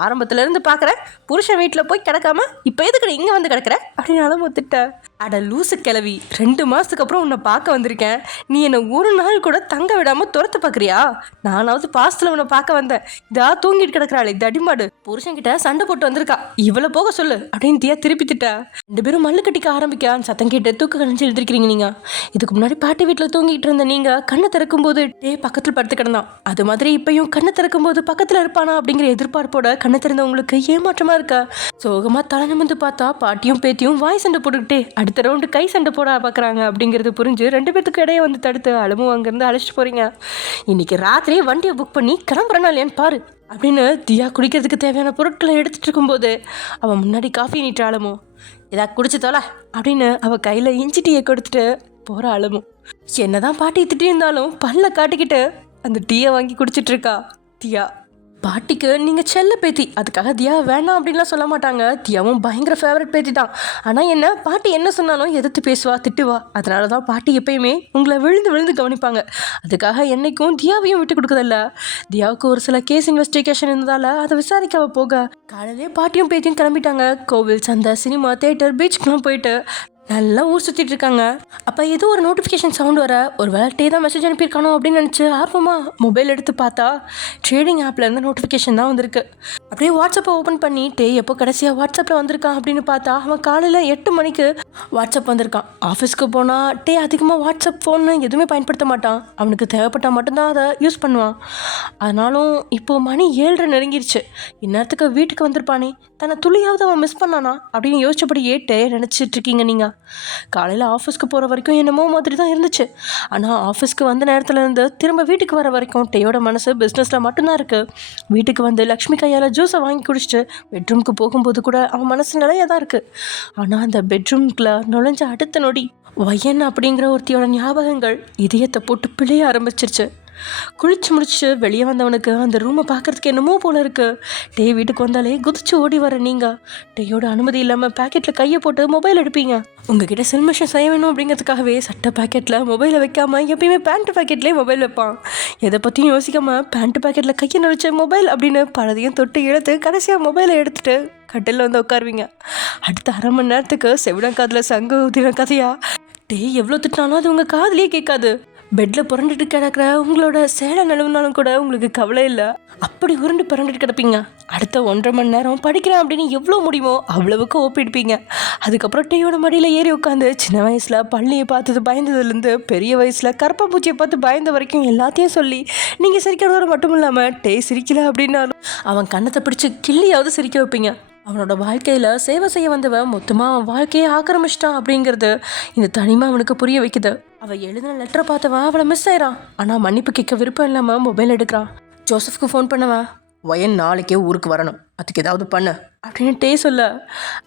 ஆரம்பத்துலேருந்து பார்க்குறேன், புருஷன் வீட்டில் போய் கிடக்காம இப்போ எதுக்கு இங்கே வந்து கிடக்கிற அப்படின்னு அலமும் திட்ட. அட லூசு கிளவி, 2 மாதத்துக்கு அப்புறம் உன்னை பார்க்க வந்திருக்கேன், நீ என்னை ஒரு நாள் கூட தங்க விடாமல் துரத்து பார்க்குறியா, நானாவது பாசத்தில் உன்னை பார்க்க வந்தேன், இதா தூங்கிட்டு கிடக்குறாள் இது அடிமாடு, புருஷன்கிட்ட சண்டை போட்டு வந்திருக்கா, இவ்வளோ போக சொல்லு அப்படின்னு தியா திருப்பி திட்ட. 2 பேரும் மல்லு கட்டிக்க ஆரம்பிக்க சத்தம் கேட்டு தூக்க கழிஞ்சு எழுதிருக்கிறீங்க நீங்கள். இதுக்கு முன்னாடி பாட்டி வீட்டில் தூங்கிட்டு இருந்த நீங்கள் கண்ணை திறக்கும் போது டே பக்கத்தில் படுத்து கிடந்தான், அது மாதிரி இப்பயும் கண்ணை திறக்கும் போது பக்கத்தில் இருப்பானா அப்படிங்கிற எதிர்பார்ப்போட கண்ணை திறந்தவங்களுக்கு ஏமாற்றமாக இருக்கா. சோகமாக தலை நிமிந்து பார்த்தா பாட்டியும் பேத்தியும் வாய் சண்டை போட்டுக்கிட்டே அடுத்த ரவுண்டு கை சண்டை போட பார்க்குறாங்க அப்படிங்கிறது புரிஞ்சு 2 பேத்துக்கு இடையே வந்து தடுத்து அலமும் அங்கேருந்து அழைச்சிட்டு போகிறீங்க. இன்னைக்கு ராத்திரி வண்டியை புக் பண்ணி கிளம்புறனா இல்லையான்னு பாரு அப்படின்னு தியா குடிக்கிறதுக்கு தேவையான பொருட்களை எடுத்துகிட்டு இருக்கும்போது அவன் முன்னாடி காஃபி நீட்டு அலமும். இதா குடிச்சு தோல அப்படின்னு அவள் கையில் இஞ்சி டீயை கொடுத்துட்டு போகிற அலமும். என்னதான் பாட்டி திட்டி இருந்தாலும் பல்ல காட்டிக்கிட்டு அந்த டீயை வாங்கி குடிச்சிட்டு இருக்கா தியா. பாட்டிக்கு நீங்கள் செல்ல பேத்தி, அதுக்காக தியா வேணாம் அப்படின்லாம் சொல்ல மாட்டாங்க. தியாவும் பயங்கர ஃபேவரட் பேத்தி தான். ஆனால் என்ன, பாட்டி என்ன சொன்னாலும் எதிர்த்து பேசுவா, திட்டுவா. அதனால தான் பாட்டி எப்பயுமே உங்களை விழுந்து விழுந்து கவனிப்பாங்க. அதுக்காக என்னைக்கும் தியாவையும் விட்டு கொடுக்குறதில்ல. தியாவுக்கு ஒரு சில கேஸ் இன்வெஸ்டிகேஷன் இருந்ததால் அதை விசாரிக்க போக காலையிலே பாட்டியும் பேத்தியும் கிளம்பிட்டாங்க. கோவில், சந்தை, சினிமா, தேட்டர், பீச்சுக்கெலாம் போயிட்டு நல்லா ஊர் சுற்றிட்டு இருக்காங்க. அப்போ ஏதோ ஒரு நோட்டிஃபிகேஷன் சவுண்ட் வர, ஒரு வேளை டே தான் மெசேஜ் அனுப்பியிருக்கானோ அப்படின்னு நினச்சி ஆர்வமாக மொபைல் எடுத்து பார்த்தா ட்ரேடிங் ஆப்லேருந்து நோட்டிஃபிகேஷன் தான் வந்திருக்கு. அப்படியே வாட்ஸ்அப்பை ஓப்பன் பண்ணி டே எப்போ கடைசியாக வாட்ஸ்அப்பில் வந்திருக்கான் அப்படின்னு பார்த்தா அவன் காலையில் 8 மணிக்கு வாட்ஸ்அப் வந்திருக்கான். ஆஃபீஸ்க்கு போனால் டே அதிகமாக வாட்ஸ்அப் ஃபோன்னு எதுவுமே பயன்படுத்த மாட்டான், அவனுக்கு தேவைப்பட்டால் மட்டும்தான் அதை யூஸ் பண்ணுவான். அதனாலும் இப்போது மணி 7:30 நெருங்கிருச்சு. இந்நேரத்துக்கு வீட்டுக்கு வந்திருப்பானே, தன்னை துளியாவது அவன் மிஸ் பண்ணானா அப்படின்னு யோசிச்சபடியே டே நினச்சிட்டு இருக்கீங்க நீங்கள். காலையில் ஆஃபீஸ்க்கு போகிற வரைக்கும் என்னமோ மாதிரி தான் இருந்துச்சு. ஆனால் ஆஃபீஸ்க்கு வந்த நேரத்துலேருந்து திரும்ப வீட்டுக்கு வர வரைக்கும் டேயோட மனசு பிஸ்னஸில் மட்டும்தான் இருக்குது. வீட்டுக்கு வந்து லக்ஷ்மி கையால் ஜூஸை வாங்கி குடிச்சிட்டு பெட்ரூமுக்கு போகும்போது கூட அவன் மனசு நிலையாக தான் இருக்குது. ஆனால் அந்த பெட்ரூம்குள்ளே நுழைஞ்ச அடுத்த நொடி வயன் அப்படிங்கிற ஒருத்தியோட ஞாபகங்கள் இதயத்தை போட்டு பிழைய ஆரம்பிச்சிருச்சு. குளிச்சு முடிச்சு வெளியே வந்தவனுக்கு அந்த ரூமை பார்க்கறதுக்கு என்னமோ போல இருக்கு. டே வீட்டுக்கு வந்தாலே குதிச்சு ஓடி வர நீங்கள் டேயோட அனுமதி இல்லாமல் பேக்கெட்டில் கையை போட்டு மொபைல் எடுப்பீங்க. உங்ககிட்ட செல்மிஷன் செய்ய வேணும் அப்படிங்கிறதுக்காகவே சட்டை பேக்கெட்டில் மொபைலை வைக்காமல் எப்பயுமே பேண்ட்டு பேக்கெட்லேயே மொபைல் வைப்பான். எதை பற்றியும் யோசிக்காமல் பேண்ட்டு பேக்கெட்டில் கையை நுழைச்ச மொபைல் அப்படின்னு பலதையும் தொட்டு இழுத்து கடைசியாக மொபைலை எடுத்துகிட்டு கட்டில் வந்து உட்காருவீங்க. அடுத்த 1/2 மணி நேரத்துக்கு செவிடங்காதில் சங்கு ஊதின கதையா டே எவ்வளோ திட்டினாலும் அது உங்கள் காதுலேயே கேட்காது. பெட்டில் புரண்டுட்டு கிடக்கிற உங்களோட சேலை நழுவுனாலும் கூட உங்களுக்கு கவலை இல்லை. அப்படி உருண்டு புரண்டுட்டு கிடப்பீங்க. அடுத்த 1.5 மணி நேரம் படிக்கிறேன் அப்படின்னு எவ்வளோ முடியுமோ அவ்வளவுக்கு ஓப்பிடுப்பீங்க. அதுக்கப்புறம் டேயோட மடியில் ஏறி உட்காந்து சின்ன வயசில் பள்ளியை பார்த்தது பயந்ததுலேருந்து பெரிய வயசில் கருப்பாம்பூச்சியை பார்த்து பயந்த வரைக்கும் எல்லாத்தையும் சொல்லி நீங்கள் சிரிக்கிறதோடு மட்டும் இல்லாமல் டே சிரிக்கல அப்படின்னாலும் அவன் கண்ணத்தை பிடிச்சி கிள்ளியாவது சிரிக்க வைப்பீங்க. அவனோட வாழ்க்கையில் சேவை செய்ய வந்தவன் மொத்தமாக அவன் வாழ்க்கையை ஆக்கிரமிச்சிட்டான் அப்படிங்கிறது இந்த தனிமை அவனுக்கு புரிய வைக்குது. அவள் எழுதின லெட்டரை பார்த்தவன் அவளை மிஸ் ஆயிடான். ஆனால் மன்னிப்பு கேட்க விருப்பம் இல்லாமல் மொபைல் எடுக்கிறான். ஜோசப்க்கு ஃபோன் பண்ணவன், வயன் நாளைக்கே ஊருக்கு வரணும், அதுக்கு ஏதாவது பண்ணு அப்படின்ட்டே சொல்ல,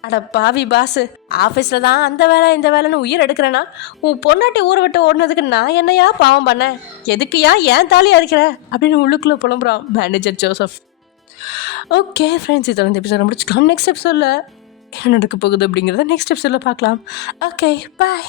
அட பாவி பாஸு, ஆஃபீஸில் தான் அந்த வேலை இந்த வேலைன்னு உயிர் எடுக்கிறேன்னா உன் பொண்டாட்டி ஊரை விட்டு ஓடினதுக்கு நான் என்னையா பாவம் பண்ணேன், எதுக்குயா ஏன் தாலியாக இருக்கிற அப்படின்னு உள்ளுக்குள்ளே புலம்புறான் மேனேஜர் ஜோசப். ஓகே ஃப்ரெண்ட்ஸ், இதில் இந்த எபிசோட முடிச்சுக்கலாம். நெக்ஸ்ட் எபிசோடில் என்ன நடக்க போகுது அப்படிங்கிறத நெக்ஸ்ட் எபிசோடில் பார்க்கலாம். ஓகே, பாய்.